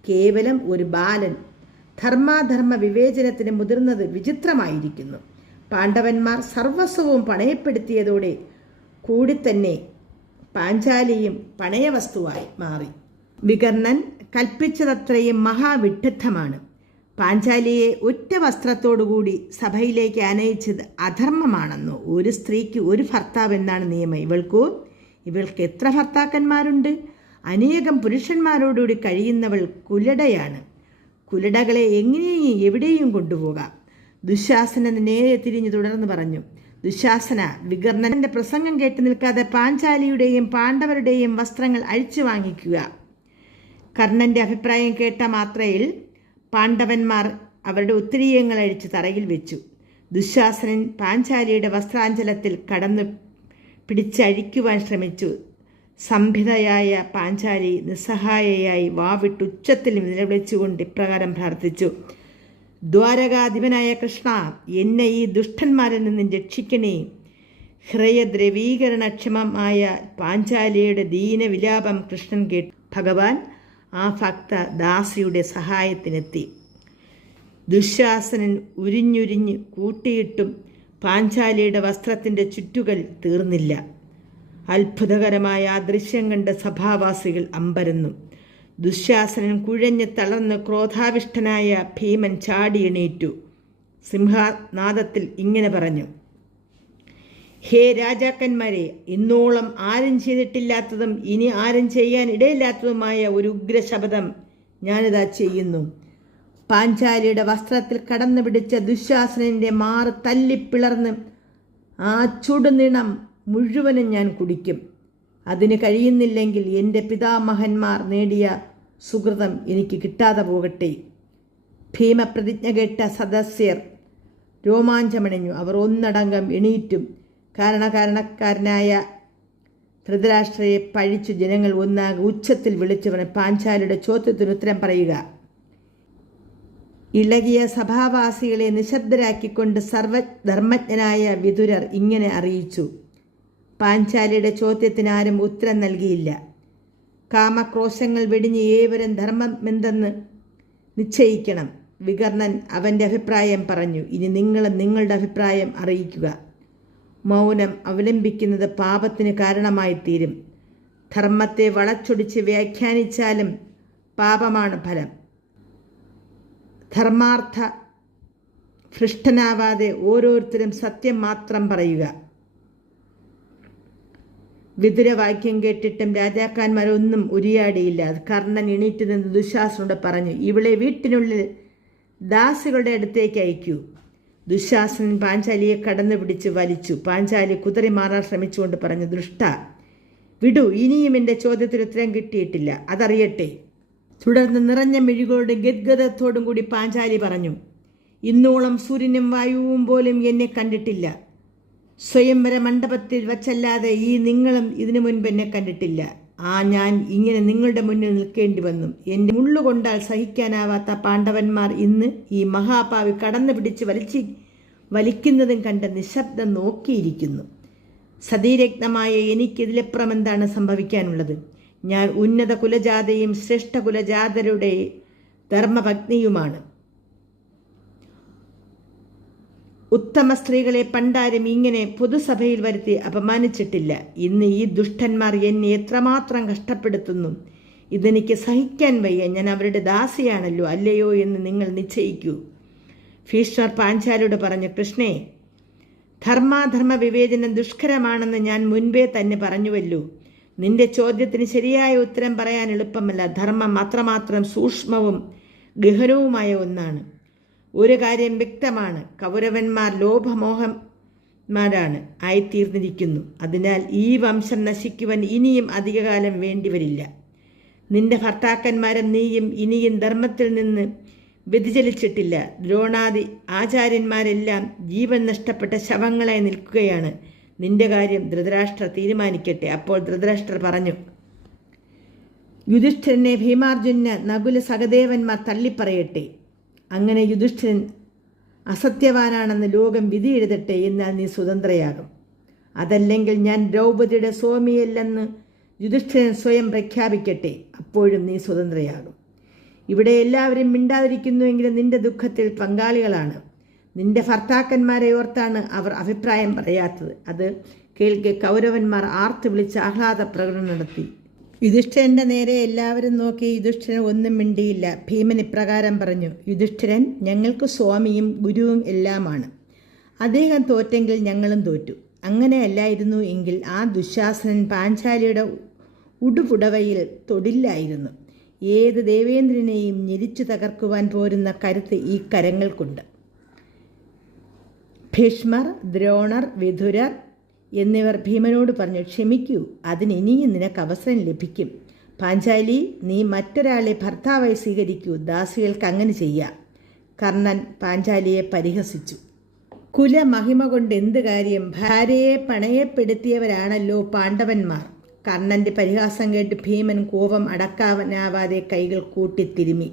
കേവലം ഒരു ബാലൻ ധർമാധർമ്മ വിവേചനത്തിന് മുതിർന്നത് വിചിത്രമായിരിക്കുന്നു. പാണ്ഡവന്മാർ സർവസ്വവും പണയപ്പെടുത്തിയതോടെ കൂടി തന്നെ പാഞ്ചാലിയും പണയവസ്തുവായി മാറി. വികർണൻ കൽപ്പിച്ചതത്രയും മഹാവിഡ്ഢിത്തമാണ്. പാഞ്ചാലിയെ ഒറ്റ വസ്ത്രത്തോടുകൂടി സഭയിലേക്ക് ആനയിച്ചത് അധർമ്മമാണെന്നോ? ഒരു സ്ത്രീക്ക് ഒരു ഭർത്താവ് എന്നാണ് നിയമം. ഇവൾക്ക് എത്ര ഭർത്താക്കന്മാരുണ്ട്? അനേകം പുരുഷന്മാരോടുകൂടി കഴിയുന്നവൾ കുലടയാണ്. കുലടകളെ എങ്ങനെയും എവിടെയും കൊണ്ടുപോകാം. ദുശാസനന് നേരെ തിരിഞ്ഞു തുടർന്ന് പറഞ്ഞു, ദുശാസന, വികർണന്റെ പ്രസംഗം കേട്ട് നിൽക്കാതെ പാഞ്ചാലിയുടെയും പാണ്ഡവരുടെയും വസ്ത്രങ്ങൾ അഴിച്ചു വാങ്ങിക്കുക. കർണന്റെ അഭിപ്രായം കേട്ട മാത്രയിൽ പാണ്ഡവന്മാർ അവരുടെ ഉത്തരീയങ്ങൾ അഴിച്ച് തറയിൽ വെച്ചു. ദുശാസനൻ പാഞ്ചാലിയുടെ വസ്ത്രാഞ്ചലത്തിൽ കടന്നു പിടിച്ചഴിക്കുവാൻ ശ്രമിച്ചു. സംഭിതയായ പാഞ്ചാലി നിസ്സഹായയായി വാവിട്ട് ഉച്ചത്തിൽ നിലവിളിച്ചുകൊണ്ട് ഇപ്രകാരം പ്രാർത്ഥിച്ചു, ദ്വാരകാധിപനായ കൃഷ്ണ, എന്നെ ഈ ദുഷ്ടന്മാരിൽ നിന്നും രക്ഷിക്കണേ. ഹൃദയദ്രവീകരണക്ഷമമായ പാഞ്ചാലിയുടെ ദീനവിലാപം കൃഷ്ണൻ കേട്ടു. ഭഗവാൻ ആ ഭക്ത ദാസിയുടെ സഹായത്തിനെത്തി. ദുശാസനൻ ഉരിഞ്ഞുരിഞ്ഞ് കൂട്ടിയിട്ടും പാഞ്ചാലിയുടെ വസ്ത്രത്തിൻ്റെ ചുറ്റുകൾ തീർന്നില്ല. അത്ഭുതകരമായ ആ ദൃശ്യം കണ്ട് സഭാവാസികൾ അമ്പരന്നു. ദുശാസനൻ കുഴഞ്ഞ് തളർന്ന് ക്രോധാവിഷ്ടനായ ഭീമൻ ചാടി എണീറ്റു. സിംഹനാദത്തിൽ ഇങ്ങനെ പറഞ്ഞു, ഹേ രാജാക്കന്മാരെ, ഇന്നോളം ആരും ചെയ്തിട്ടില്ലാത്തതും ഇനി ആരും ചെയ്യാൻ ഇടയില്ലാത്തതുമായ ഒരു ഉഗ്രശപഥം ഞാനിതാ ചെയ്യുന്നു. പാഞ്ചാലിയുടെ വസ്ത്രത്തിൽ കടന്നു പിടിച്ച ദുശാസനൻ്റെ മാറ് തല്ലിപ്പിളർന്ന് ആ ചുടുനിണം മുഴുവനും ഞാൻ കുടിക്കും. അതിന് കഴിയുന്നില്ലെങ്കിൽ എൻ്റെ പിതാമഹന്മാർ നേടിയ സുഹൃതം എനിക്ക് കിട്ടാതെ പോകട്ടെ. ഭീമപ്രതിജ്ഞ കേട്ട സദസ്യർ രോമാഞ്ചമണിഞ്ഞു. അവർ ഒന്നടങ്കം എണീറ്റും കാരണക്കാരനായ ധൃതരാഷ്ട്രയെ പഴിച്ചു. ജനങ്ങൾ ഒന്നാകെ ഉച്ചത്തിൽ വിളിച്ചു പറഞ്ഞു, പാഞ്ചാലിയുടെ ചോദ്യത്തിന് ഉത്തരം പറയുക. ഇളകിയ സഭാവാസികളെ നിശബ്ദരാക്കിക്കൊണ്ട് സർവധർമ്മജ്ഞനായ വിതുരർ ഇങ്ങനെ അറിയിച്ചു. പാഞ്ചാലിയുടെ ചോദ്യത്തിന് ആരും ഉത്തരം നൽകിയില്ല. കാമക്രോശങ്ങൾ വെടിഞ്ഞ് ഏവരും ധർമ്മമെന്തെന്ന് നിശ്ചയിക്കണം. വികർണൻ അവൻ്റെ അഭിപ്രായം പറഞ്ഞു. ഇനി നിങ്ങളും നിങ്ങളുടെ അഭിപ്രായം അറിയിക്കുക. മൗനം അവലംബിക്കുന്നത് പാപത്തിന് കാരണമായി തീരും. ധർമ്മത്തെ വളച്ചൊടിച്ച് വ്യാഖ്യാനിച്ചാലും പാപമാണ് ഫലം. ധർമാർത്ഥ ഭ്രഷ്ടനാവാതെ ഓരോരുത്തരും സത്യം മാത്രം പറയുക. വിതുരവാക്യം കേട്ടിട്ടും രാജാക്കന്മാരൊന്നും ഉരിയാടിയില്ല. കർണൻ എണീറ്റ് നിന്ന് ദുശാസനോട് പറഞ്ഞു, ഇവളെ വീട്ടിനുള്ളിൽ ദാസികളുടെ അടുത്തേക്ക് അയക്കൂ. ദുശാസനൻ പാഞ്ചാലിയെ കടന്നു പിടിച്ച് വലിച്ചു. പാഞ്ചാലി കുതറി മാറാൻ ശ്രമിച്ചുകൊണ്ട് പറഞ്ഞു, ദുഷ്ട, വിടൂ, ഇനിയും എൻ്റെ ചോദ്യത്തിന് ഉത്തരം കിട്ടിയിട്ടില്ല, അതറിയട്ടെ. തുടർന്ന് നിറഞ്ഞ മിഴികളോട് ഗദ്ഗദത്തോടും കൂടി പാഞ്ചാലി പറഞ്ഞു, ഇന്നോളം സൂര്യനും വായുവും പോലും എന്നെ കണ്ടിട്ടില്ല. സ്വയംവര മണ്ഡപത്തിൽ വച്ചല്ലാതെ ഈ നിങ്ങളും ഇതിനു മുൻപ് എന്നെ കണ്ടിട്ടില്ല. ഞാൻ ഇങ്ങനെ നിങ്ങളുടെ മുന്നിൽ നിൽക്കേണ്ടി വന്നു. എൻ്റെ മുള്ളുകൊണ്ടാൽ സഹിക്കാനാവാത്ത പാണ്ഡവന്മാർ ഇന്ന് ഈ മഹാപാവി കടന്നു പിടിച്ച് വലിക്കുന്നതും കണ്ട് നിശബ്ദം നോക്കിയിരിക്കുന്നു. സതീരത്നമായ എനിക്കിതിലപ്പുറം എന്താണ് സംഭവിക്കാനുള്ളത്? ഞാൻ ഉന്നത കുലജാതയും ശ്രേഷ്ഠ കുലജാതരുടെ ധർമ്മപത്നിയുമാണ്. ഉത്തമ സ്ത്രീകളെ പണ്ടാരും ഇങ്ങനെ പൊതുസഭയിൽ വരുത്തി അപമാനിച്ചിട്ടില്ല. ഇന്ന് ഈ ദുഷ്ടന്മാർ എന്നെ എത്രമാത്രം കഷ്ടപ്പെടുത്തുന്നു. ഇതെനിക്ക് സഹിക്കാൻ വയ്യ. ഞാൻ അവരുടെ ദാസിയാണല്ലോ, അല്ലയോ എന്ന് നിങ്ങൾ നിശ്ചയിക്കൂ. ഭീഷ്മർ പാഞ്ചാലിയോട് പറഞ്ഞു, കൃഷ്ണേ, ധർമാധർമ്മ വിവേചനം ദുഷ്കരമാണെന്ന് ഞാൻ മുൻപേ തന്നെ പറഞ്ഞുവല്ലോ. നിന്റെ ചോദ്യത്തിന് ശരിയായ ഉത്തരം പറയാൻ എളുപ്പമല്ല. ധർമ്മം അത്രമാത്രം സൂക്ഷ്മവും ഗഹനവുമായ ഒന്നാണ്. ഒരു കാര്യം വ്യക്തമാണ്, കൗരവന്മാർ ലോഭമോഹന്മാരാണ് ആയിത്തീർന്നിരിക്കുന്നു. അതിനാൽ ഈ വംശം നശിക്കുവാൻ ഇനിയും അധികകാലം വേണ്ടിവരില്ല. നിന്റെ ഭർത്താക്കന്മാരും നീയും ഇനിയും ധർമ്മത്തിൽ നിന്ന് വ്യതിചലിച്ചിട്ടില്ല. ദ്രോണാദി ആചാര്യന്മാരെല്ലാം ജീവൻ നഷ്ടപ്പെട്ട ശവങ്ങളായി നിൽക്കുകയാണ്. നിന്റെ കാര്യം ധൃതരാഷ്ട്രർ തീരുമാനിക്കട്ടെ. അപ്പോൾ ധൃതരാഷ്ട്രർ പറഞ്ഞു, യുധിഷ്ഠിരനെ ഭീമാർജുന നകുല സഹദേവന്മാർ തള്ളിപ്പറയട്ടെ. അങ്ങനെ യുധിഷ്ഠിരൻ അസത്യവാനാണെന്ന് ലോകം വിധി എഴുതട്ടെ. എന്നാൽ നീ സ്വതന്ത്രയാകും. അതല്ലെങ്കിൽ ഞാൻ ദ്രൗപദിയുടെ സ്വാമിയല്ലെന്ന് യുധിഷ്ഠിരൻ സ്വയം പ്രഖ്യാപിക്കട്ടെ. അപ്പോഴും നീ സ്വതന്ത്രയാകും. ഇവിടെ എല്ലാവരും മിണ്ടാതിരിക്കുന്നുവെങ്കിലും നിന്റെ ദുഃഖത്തിൽ പങ്കാളികളാണ്. നിന്റെ ഭർത്താക്കന്മാരെ ഓർത്താണ് അവർ അഭിപ്രായം പറയാത്തത്. അത് കേൾക്കെ കൗരവന്മാർ ആർത്തു വിളിച്ച് ആഹ്ലാദ പ്രകടനം നടത്തി. യുധിഷ്ഠിരൻ്റെ നേരെ എല്ലാവരും നോക്കി. യുധിഷ്ഠിരൻ ഒന്നും മിണ്ടിയില്ല. ഭീമൻ ഇപ്രകാരം പറഞ്ഞു, യുധിഷ്ഠിരൻ ഞങ്ങൾക്ക് സ്വാമിയും ഗുരുവും എല്ലാമാണ്. അദ്ദേഹം തോറ്റെങ്കിൽ ഞങ്ങളും തോറ്റു. അങ്ങനെയല്ലായിരുന്നു എങ്കിൽ ആ ദുശാസനൻ പാഞ്ചാലിയുടെ ഉടുപുടവയിൽ തൊടില്ലായിരുന്നു. ഏത് ദേവേന്ദ്രനെയും ഞെരിച്ചു തകർക്കുവാൻ പോരുന്ന കരുത്ത് ഈ കരങ്ങൾക്കുണ്ട്. ഭീഷ്മർ, ദ്രോണർ, വിതുരർ എന്നിവർ ഭീമനോട് പറഞ്ഞു, ക്ഷമിക്കൂ, അതിനിനിയും നിനക്ക് അവസരം ലഭിക്കും. പാഞ്ചാലി, നീ മറ്റൊരാളെ ഭർത്താവായി സ്വീകരിക്കൂ. ദാസികൾക്ക് അങ്ങനെ ചെയ്യാം. കർണൻ പാഞ്ചാലിയെ പരിഹസിച്ചു. കുലമഹിമ കൊണ്ട് എന്ത് കാര്യം? ഭാര്യയെ പണയപ്പെടുത്തിയവരാണല്ലോ പാണ്ഡവന്മാർ. കർണൻ്റെ പരിഹാസം കേട്ട് ഭീമൻ കോപം അടക്കാനാവാതെ കൈകൾ കൂട്ടിത്തിരുമി.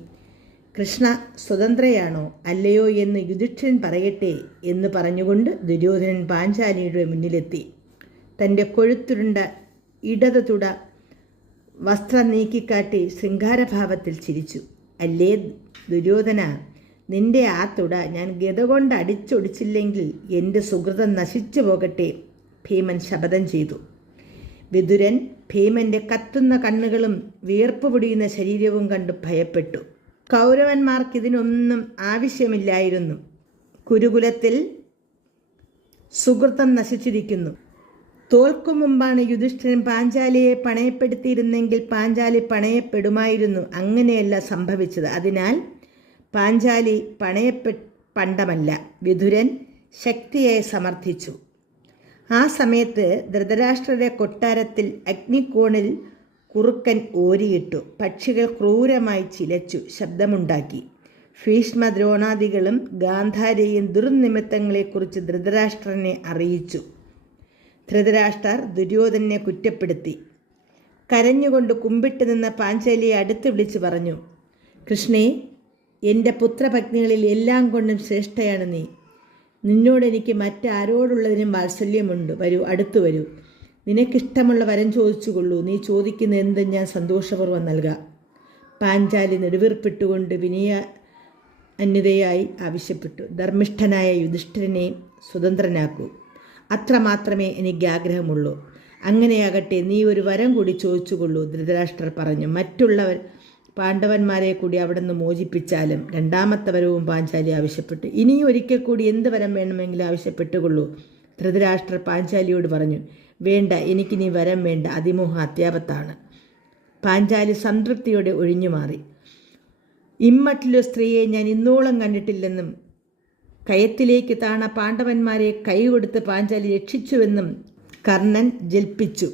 കൃഷ്ണ സ്വതന്ത്രയാണോ അല്ലയോ എന്ന് യുധിഷ്ഠിരൻ പറയട്ടെ എന്ന് പറഞ്ഞുകൊണ്ട് ദുര്യോധനൻ പാഞ്ചാലിയുടെ മുന്നിലെത്തി. തൻ്റെ കൊഴുത്തുരുണ്ട ഇടതു തുട വസ്ത്രം നീക്കിക്കാട്ടി ശൃംഗാരഭാവത്തിൽ ചിരിച്ചു. അല്ലേ ദുര്യോധന, നിന്റെ ആ തുട ഞാൻ ഗത കൊണ്ട് അടിച്ചൊടിച്ചില്ലെങ്കിൽ എൻ്റെ സുഹൃതം നശിച്ചു പോകട്ടെ. ഭീമൻ ശപഥം ചെയ്തു. വിതുരൻ ഭീമൻ്റെ കത്തുന്ന കണ്ണുകളും വിയർപ്പ് പൊടിയുന്ന ശരീരവും കണ്ട് ഭയപ്പെട്ടു. കൗരവന്മാർക്കിതിനൊന്നും ആവശ്യമില്ലായിരുന്നു. കുരുകുലത്തിൽ സുഹൃത്തം നശിച്ചിരിക്കുന്നു. തോൽക്കും മുമ്പാണ് യുധിഷ്ഠിരൻ പാഞ്ചാലിയെ പണയപ്പെടുത്തിയിരുന്നെങ്കിൽ പാഞ്ചാലി പണയപ്പെടുമായിരുന്നു. അങ്ങനെയല്ല സംഭവിച്ചത്. അതിനാൽ പാഞ്ചാലി പണ്ടമല്ല. വിതുരൻ ശക്തിയായി സമർത്ഥിച്ചു. ആ സമയത്ത് ധൃതരാഷ്ട്രരുടെ കൊട്ടാരത്തിൽ അഗ്നിക്കോണിൽ കുറുക്കൻ ഓരിയിട്ടു. പക്ഷികൾ ക്രൂരമായി ചിലച്ചു, ശബ്ദമുണ്ടാക്കി. ഭീഷ്മ ദ്രോണാദികളും ഗാന്ധാരിയും ദുർനിമിത്തങ്ങളെക്കുറിച്ച് ധൃതരാഷ്ട്രനെ അറിയിച്ചു. ധൃതരാഷ്ട്രർ ദുര്യോധനെ കുറ്റപ്പെടുത്തി. കരഞ്ഞുകൊണ്ട് കുമ്പിട്ട് നിന്ന പാഞ്ചാലിയെ അടുത്ത് വിളിച്ചു പറഞ്ഞു, കൃഷ്ണേ, എൻ്റെ പുത്രപത്നികളിൽ എല്ലാം കൊണ്ടും ശ്രേഷ്ഠയാണ് നീ. നിന്നോട് എനിക്ക് മറ്റാരോടുള്ളതിനും വാത്സല്യമുണ്ട്. വരൂ, അടുത്തു വരൂ. നിനക്കിഷ്ടമുള്ള വരം ചോദിച്ചുകൊള്ളൂ. നീ ചോദിക്കുന്ന എന്തും ഞാൻ സന്തോഷപൂർവ്വം നൽകാം. പാഞ്ചാലി നെടുവീർപ്പിട്ടുകൊണ്ട് അന്യതയായി ആവശ്യപ്പെട്ടു. ധർമ്മിഷ്ഠനായ യുധിഷ്ഠിരനെ സ്വതന്ത്രനാക്കൂ. അത്രമാത്രമേ എനിക്ക് ആഗ്രഹമുള്ളൂ. അങ്ങനെയാകട്ടെ, നീ ഒരു വരം കൂടി ചോദിച്ചുകൊള്ളൂ. ധൃതരാഷ്ട്രർ പറഞ്ഞു. മറ്റുള്ളവർ പാണ്ഡവന്മാരെ കൂടി അവിടെ നിന്ന് മോചിപ്പിച്ചാലും. രണ്ടാമത്തെ വരവും പാഞ്ചാലി ആവശ്യപ്പെട്ടു. ഇനിയും ഒരിക്കൽ കൂടി എന്ത് വരം വേണമെങ്കിലും ആവശ്യപ്പെട്ടുകൊള്ളൂ. ധൃതരാഷ്ട്രർ പാഞ്ചാലിയോട് പറഞ്ഞു, വേണ്ട, എനിക്കിനി വരം വേണ്ട. അതിമോഹം അത്യാപത്താണ്. പാഞ്ചാലി സംതൃപ്തിയോടെ ഒഴിഞ്ഞു മാറി. ഇമ്മട്ടിലൊരു സ്ത്രീയെ ഞാൻ ഇന്നോളം കണ്ടിട്ടില്ലെന്നും കയത്തിലേക്ക് താണ പാണ്ഡവന്മാരെ കൈകൊടുത്ത് പാഞ്ചാലി രക്ഷിച്ചുവെന്നും കർണൻ ജൽപ്പിച്ചു.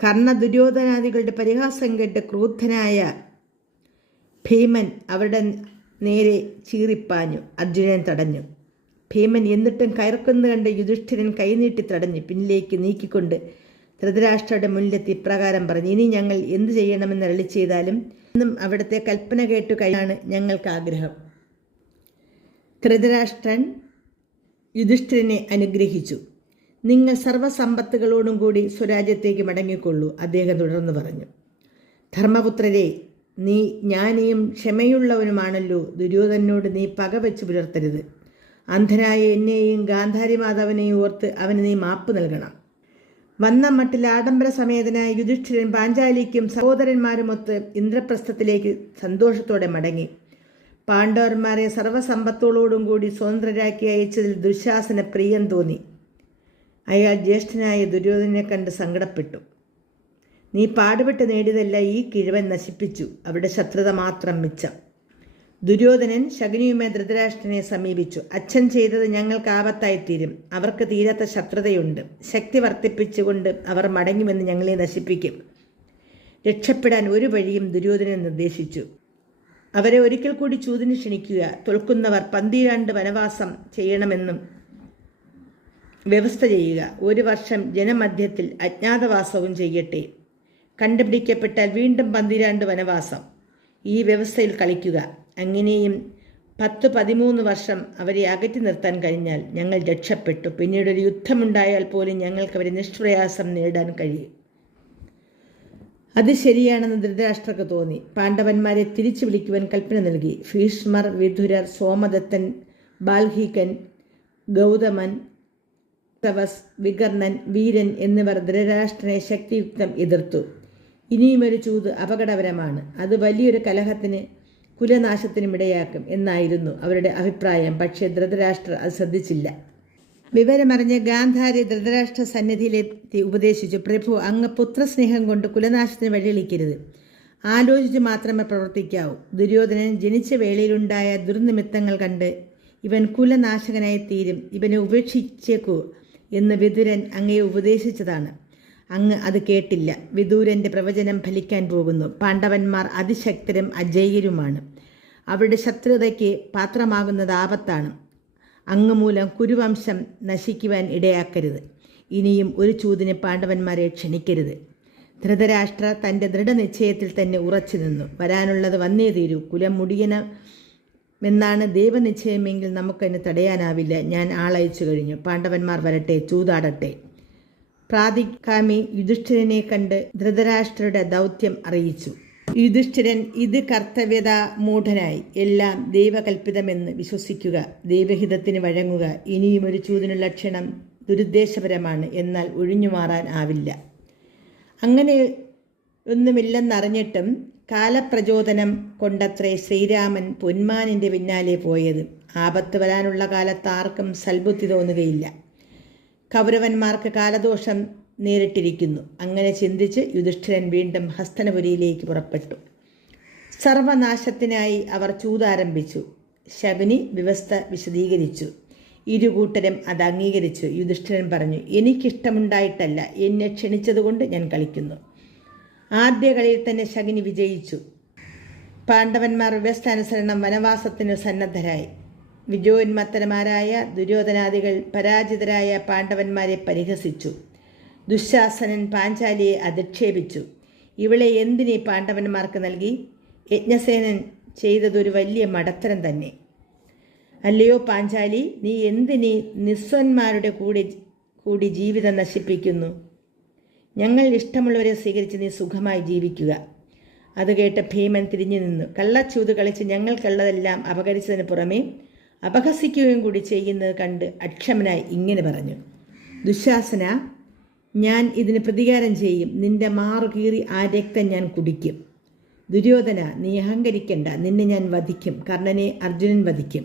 കർണ ദുര്യോധനാദികളുടെ പരിഹാസം കേട്ട് ക്രൂദ്ധനായ ഭീമൻ അവരുടെ നേരെ ചീറിപ്പാഞ്ഞു. അർജുനൻ തടഞ്ഞു. ഭീമൻ എന്നിട്ടും കയർക്കുന്നു കണ്ട് യുധിഷ്ഠിരൻ കൈനീട്ടി തടഞ്ഞു. പിന്നിലേക്ക് നീക്കിക്കൊണ്ട് ധൃതരാഷ്ട്രയുടെ മുന്നിലെത്തി ഇപ്രകാരം പറഞ്ഞു, ഇനി ഞങ്ങൾ എന്തു ചെയ്യണമെന്ന് അരുളി ചെയ്താലും എന്നും അവിടുത്തെ കൽപ്പന കേട്ടു കഴിയാണ് ഞങ്ങൾക്ക് ആഗ്രഹം. ധൃതരാഷ്ട്രൻ യുധിഷ്ഠിരനെ അനുഗ്രഹിച്ചു. നിങ്ങൾ സർവ്വസമ്പത്തുകളോടും കൂടി സ്വരാജ്യത്തേക്ക് മടങ്ങിക്കൊള്ളൂ. അദ്ദേഹം തുടർന്ന് പറഞ്ഞു, ധർമ്മപുത്രരെ, നീ ജ്ഞാനിയും ക്ഷമയുള്ളവനുമാണല്ലോ. ദുര്യോധനോട് നീ പകവെച്ച് പുലർത്തരുത്. അന്ധനായ എന്നെയും ഗാന്ധാരി മാധവനെയും ഓർത്ത് അവന് നീ മാപ്പ് നൽകണം. വന്ന മട്ടിൽ ആഡംബര സമേതനായ യുധിഷ്ഠിരൻ പാഞ്ചാലിക്കും സഹോദരന്മാരുമൊത്ത് ഇന്ദ്രപ്രസ്ഥത്തിലേക്ക് സന്തോഷത്തോടെ മടങ്ങി. പാണ്ഡവന്മാരെ സർവ്വസമ്പത്തോടും കൂടി സ്വതന്ത്രരാക്കി അയച്ചതിൽ ദുശാസന പ്രിയം തോന്നി. അയാൾ ജ്യേഷ്ഠനായ ദുര്യോധനെ കണ്ട് സങ്കടപ്പെട്ടു. നീ പാടുപെട്ട് നേടിയതല്ല ഈ കിഴവൻ നശിപ്പിച്ചു. അവിടെ ശത്രുത മാത്രം മിച്ചം. ദുര്യോധനൻ ശകുനിയുമായി ധൃതരാഷ്ട്രനെ സമീപിച്ചു. അച്ഛൻ ചെയ്തത് ഞങ്ങൾക്ക് ആപത്തായിത്തീരും. അവർക്ക് തീരാത്ത ശത്രുതയുണ്ട്. ശക്തി വർദ്ധിപ്പിച്ചുകൊണ്ട് അവർ മടങ്ങുമെന്ന് ഞങ്ങളെ നശിപ്പിക്കും. രക്ഷപ്പെടാൻ ഒരു വഴിയും ദുര്യോധനൻ നിർദ്ദേശിച്ചു. അവരെ ഒരിക്കൽ കൂടി ചൂതിന് ക്ഷണിക്കുക. തോൽക്കുന്നവർ 12 വനവാസം ചെയ്യണമെന്നും വ്യവസ്ഥ ചെയ്യുക. 1 വർഷം ജനമധ്യത്തിൽ അജ്ഞാതവാസവും ചെയ്യട്ടെ. കണ്ടുപിടിക്കപ്പെട്ടാൽ വീണ്ടും 12 വനവാസം. ഈ വ്യവസ്ഥയിൽ കളിക്കുക. അങ്ങനെയും 10-13 വർഷം അവരെ അകറ്റി നിർത്താൻ കഴിഞ്ഞാൽ ഞങ്ങൾ രക്ഷപ്പെട്ടു. പിന്നീടൊരു യുദ്ധമുണ്ടായാൽ പോലും ഞങ്ങൾക്ക് അവരെ നിഷ്പ്രയാസം നേടാൻ കഴിയും. അത് ശരിയാണെന്ന് ധൃതരാഷ്ട്രർക്ക് തോന്നി. പാണ്ഡവന്മാരെ തിരിച്ചു വിളിക്കുവാൻ കൽപ്പന നൽകി. ഭീഷ്മർ, വിതുരർ, സോമദത്തൻ, ബാൽഹീകൻ, ഗൗതമൻ, തവസ്, വികർണൻ, വീരൻ എന്നിവർ ധൃതരാഷ്ട്രനെ ശക്തിയുക്തം എതിർത്തു. ഇനിയുമൊരു ചൂത് അപകടകരമാണ്. അത് വലിയൊരു കലഹത്തിന് കുലനാശത്തിനും ഇടയാക്കും എന്നായിരുന്നു അവരുടെ അഭിപ്രായം. പക്ഷേ ധൃതരാഷ്ട്രർ അത് ശ്രദ്ധിച്ചില്ല. വിവരമറിഞ്ഞ് ഗാന്ധാരി ധൃതരാഷ്ട്ര സന്നിധിയിലെത്തി ഉപദേശിച്ചു. പ്രഭു, അങ്ങ് പുത്രസ്നേഹം കൊണ്ട് കുലനാശത്തിന് വഴിയളിക്കരുത്. ആലോചിച്ച് മാത്രമേ പ്രവർത്തിക്കാവൂ. ദുര്യോധനൻ ജനിച്ച വേളയിലുണ്ടായ ദുർനിമിത്തങ്ങൾ കണ്ട് ഇവൻ കുലനാശകനായി തീരും. ഇവനെ ഉപേക്ഷിച്ചേക്കൂ എന്ന് വിതുരൻ അങ്ങയെ ഉപദേശിച്ചതാണ്. അങ്ങ് അത് കേട്ടില്ല. വിദൂരൻ്റെ പ്രവചനം ഫലിക്കാൻ പോകുന്നു. പാണ്ഡവന്മാർ അതിശക്തരും അജയ്യരുമാണ്. അവരുടെ ശത്രുതയ്ക്ക് പാത്രമാകുന്നത് ആപത്താണ്. അങ്ങ് മൂലം കുരുവംശം നശിക്കുവാൻ ഇടയാക്കരുത്. ഇനിയും ഒരു ചൂതിന് പാണ്ഡവന്മാരെ ക്ഷണിക്കരുത്. ധൃതരാഷ്ട്ര തൻ്റെ ദൃഢനിശ്ചയത്തിൽ തന്നെ ഉറച്ചു നിന്നു. വരാനുള്ളത് വന്നേ തീരൂ. കുലം മുടിയണമെന്നാണ് ദൈവനിശ്ചയമെങ്കിൽ നമുക്കതിന് തടയാനാവില്ല. ഞാൻ ആളയച്ചു കഴിഞ്ഞു. പാണ്ഡവന്മാർ വരട്ടെ, ചൂതാടട്ടെ. പ്രാതികാമി യുധിഷ്ഠിരനെ കണ്ട് ധൃതരാഷ്ട്രരുടെ ദൗത്യം അറിയിച്ചു. യുധിഷ്ഠിരൻ ഇത് കർത്തവ്യതാ മൂഢനായി. എല്ലാം ദൈവകൽപ്പിതമെന്ന് വിശ്വസിക്കുക. ദൈവഹിതത്തിന് വഴങ്ങുക. ഇനിയും ഒരു ചൂതിനുള്ള ക്ഷണം ദുരുദ്ദേശപരമാണ്. എന്നാൽ ഒഴിഞ്ഞു മാറാൻ ആവില്ല. അങ്ങനെ ഒന്നുമില്ലെന്നറിഞ്ഞിട്ടും കാലപ്രചോദനം കൊണ്ടത്രേ ശ്രീരാമൻ പൊന്മാനിൻ്റെ പിന്നാലെ പോയത്. ആപത്ത് വരാനുള്ള കാലത്ത് ആർക്കും സൽബുദ്ധി തോന്നുകയില്ല. കൗരവന്മാർക്ക് കാലദോഷം നേരിട്ടിരിക്കുന്നു. അങ്ങനെ ചിന്തിച്ച് യുധിഷ്ഠിരൻ വീണ്ടും ഹസ്തനപുരിയിലേക്ക് പുറപ്പെട്ടു. സർവനാശത്തിനായി അവർ ചൂതാരംഭിച്ചു. ശകുനി വ്യവസ്ഥ വിശദീകരിച്ചു. ഇരുകൂട്ടരും അത് അംഗീകരിച്ചു. യുധിഷ്ഠിരൻ പറഞ്ഞു, എനിക്കിഷ്ടമുണ്ടായിട്ടല്ല, എന്നെ ക്ഷണിച്ചതുകൊണ്ട് ഞാൻ കളിക്കുന്നു. ആദ്യ കളിയിൽ തന്നെ ശകുനി വിജയിച്ചു. പാണ്ഡവന്മാർ വ്യവസ്ഥാനുസരണം വനവാസത്തിന് സന്നദ്ധരായി. വിജയോന്മത്തരമാരായ ദുര്യോധനാദികൾ പരാജിതരായ പാണ്ഡവന്മാരെ പരിഹസിച്ചു. ദുശ്ശാസനൻ പാഞ്ചാലിയെ അധിക്ഷേപിച്ചു. ഇവളെ എന്തിനീ പാണ്ഡവന്മാർക്ക് നൽകി? യജ്ഞസേനൻ ചെയ്തതൊരു വലിയ മടത്തരം തന്നെ. അല്ലയോ പാഞ്ചാലി, നീ എന്തിനീ നിസ്വന്മാരുടെ കൂടി ജീവിതം നശിപ്പിക്കുന്നു? ഞങ്ങൾ ഇഷ്ടമുള്ളവരെ സ്വീകരിച്ച് നീ സുഖമായി ജീവിക്കുക. അത് കേട്ട് ഭീമൻ തിരിഞ്ഞു നിന്നു. കള്ളച്ചൂത് കളിച്ച് ഞങ്ങൾക്കുള്ളതെല്ലാം അപകരിച്ചതിന് പുറമേ അപഹസിക്കുകയും കൂടി ചെയ്യുന്നത് കണ്ട് അക്ഷമനായി ഇങ്ങനെ പറഞ്ഞു, ദുശ്ശാസന, ഞാൻ ഇതിന് പ്രതികാരം ചെയ്യും. നിന്റെ മാറു കീറി ആ രക്തം ഞാൻ കുടിക്കും. ദുര്യോധന, നീ അഹങ്കരിക്കണ്ട, നിന്നെ ഞാൻ വധിക്കും. കർണനെ അർജുനൻ വധിക്കും,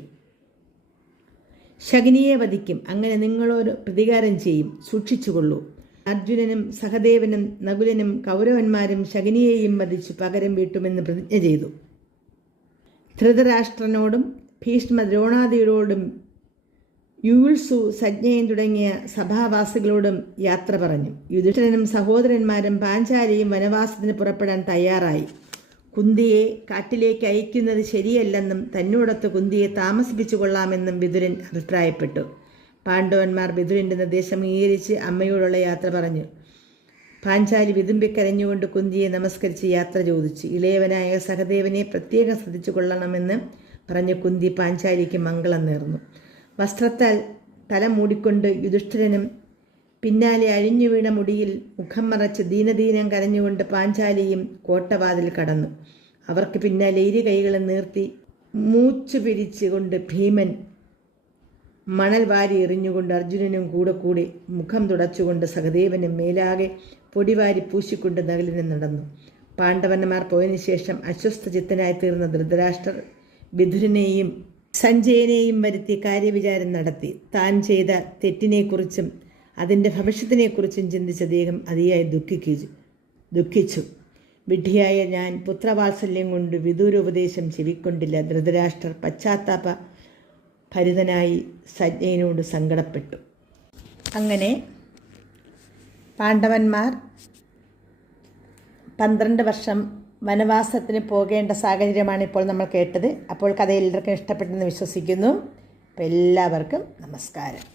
ശകുനിയെ വധിക്കും. അങ്ങനെ നിങ്ങളോട് പ്രതികാരം ചെയ്യും, സൂക്ഷിച്ചുകൊള്ളൂ. അർജുനനും സഹദേവനും നകുലനും കൗരവന്മാരും ശകുനിയെയും വധിച്ചു പകരം വീട്ടുമെന്ന് പ്രതിജ്ഞ ചെയ്തു. ധൃതരാഷ്ട്രനോടും ഭീഷ്മ ദ്രോണാദികളോടും യൂത്സു സജ്ഞയൻ തുടങ്ങിയ സഭാവാസികളോടും യാത്ര പറഞ്ഞു. യുധിഷ്ഠിരനും സഹോദരന്മാരും പാഞ്ചാലിയും വനവാസത്തിന് പുറപ്പെടാൻ തയ്യാറായി. കുന്തിയെ കാട്ടിലേക്ക് അയക്കുന്നത് ശരിയല്ലെന്നും തന്നോടൊത്ത് കുന്തിയെ താമസിപ്പിച്ചു കൊള്ളാമെന്നും വിതുരൻ അഭിപ്രായപ്പെട്ടു. പാണ്ഡവന്മാർ വിതുരൻ്റെ നിർദ്ദേശം അംഗീകരിച്ച് അമ്മയോടുള്ള യാത്ര പറഞ്ഞു. പാഞ്ചാലി വിതുമ്പിക്കരഞ്ഞുകൊണ്ട് കുന്തിയെ നമസ്കരിച്ച് യാത്ര ചോദിച്ചു. ഇളയവനായ സഹദേവനെ പ്രത്യേകം ശ്രദ്ധിച്ചു കൊള്ളണമെന്ന് പറഞ്ഞ് കുന്തി പാഞ്ചാലിക്ക് മംഗളം നേർന്നു. വസ്ത്രത്താൽ തല മൂടിക്കൊണ്ട് യുധിഷ്ഠിരനും പിന്നാലെ അഴിഞ്ഞു വീണ മുടിയിൽ മുഖം മറച്ച് ദീനദീനം കരഞ്ഞുകൊണ്ട് പാഞ്ചാലിയും കോട്ടവാതിൽ കടന്നു. അവർക്ക് പിന്നാലെ ഇരു കൈകളും നീർത്തി മൂച്ചു പിരിച്ചുകൊണ്ട് ഭീമൻ മണൽ വാരി എറിഞ്ഞുകൊണ്ട് അർജുനനും കൂടെ മുഖം തുടച്ചുകൊണ്ട് സഹദേവനും മേലാകെ പൊടിവാരി പൂശിക്കൊണ്ട് നകുലനും നടന്നു. പാണ്ഡവന്മാർ പോയതിനു ശേഷം അസ്വസ്ഥചിത്തനായി തീർന്ന ധൃതരാഷ്ട്രർ വിതുരനെയും സഞ്ജയനെയും വരുത്തി കാര്യവിചാരം നടത്തി. താൻ ചെയ്ത തെറ്റിനെക്കുറിച്ചും അതിൻ്റെ ഭവിഷ്യത്തിനെക്കുറിച്ചും ചിന്തിച്ച അദ്ദേഹം അതിയായി ദുഃഖിച്ചു. വിഡ്ഢിയായ ഞാൻ പുത്രവാത്സല്യം കൊണ്ട് വിദൂരോപദേശം ചെവിക്കൊണ്ടില്ല. ധൃതരാഷ്ട്രർ പശ്ചാത്താപ ഭരിതനായി സഞ്ജയനോട് സങ്കടപ്പെട്ടു. അങ്ങനെ പാണ്ഡവന്മാർ 12 വർഷം വനവാസത്തിന് പോകേണ്ട സാഹചര്യമാണ് ഇപ്പോൾ നമ്മൾ കേട്ടത്. അപ്പോൾ കഥ എല്ലാവർക്കും ഇഷ്ടപ്പെട്ടെന്ന് വിശ്വസിക്കുന്നു. അപ്പോൾ എല്ലാവർക്കും നമസ്കാരം.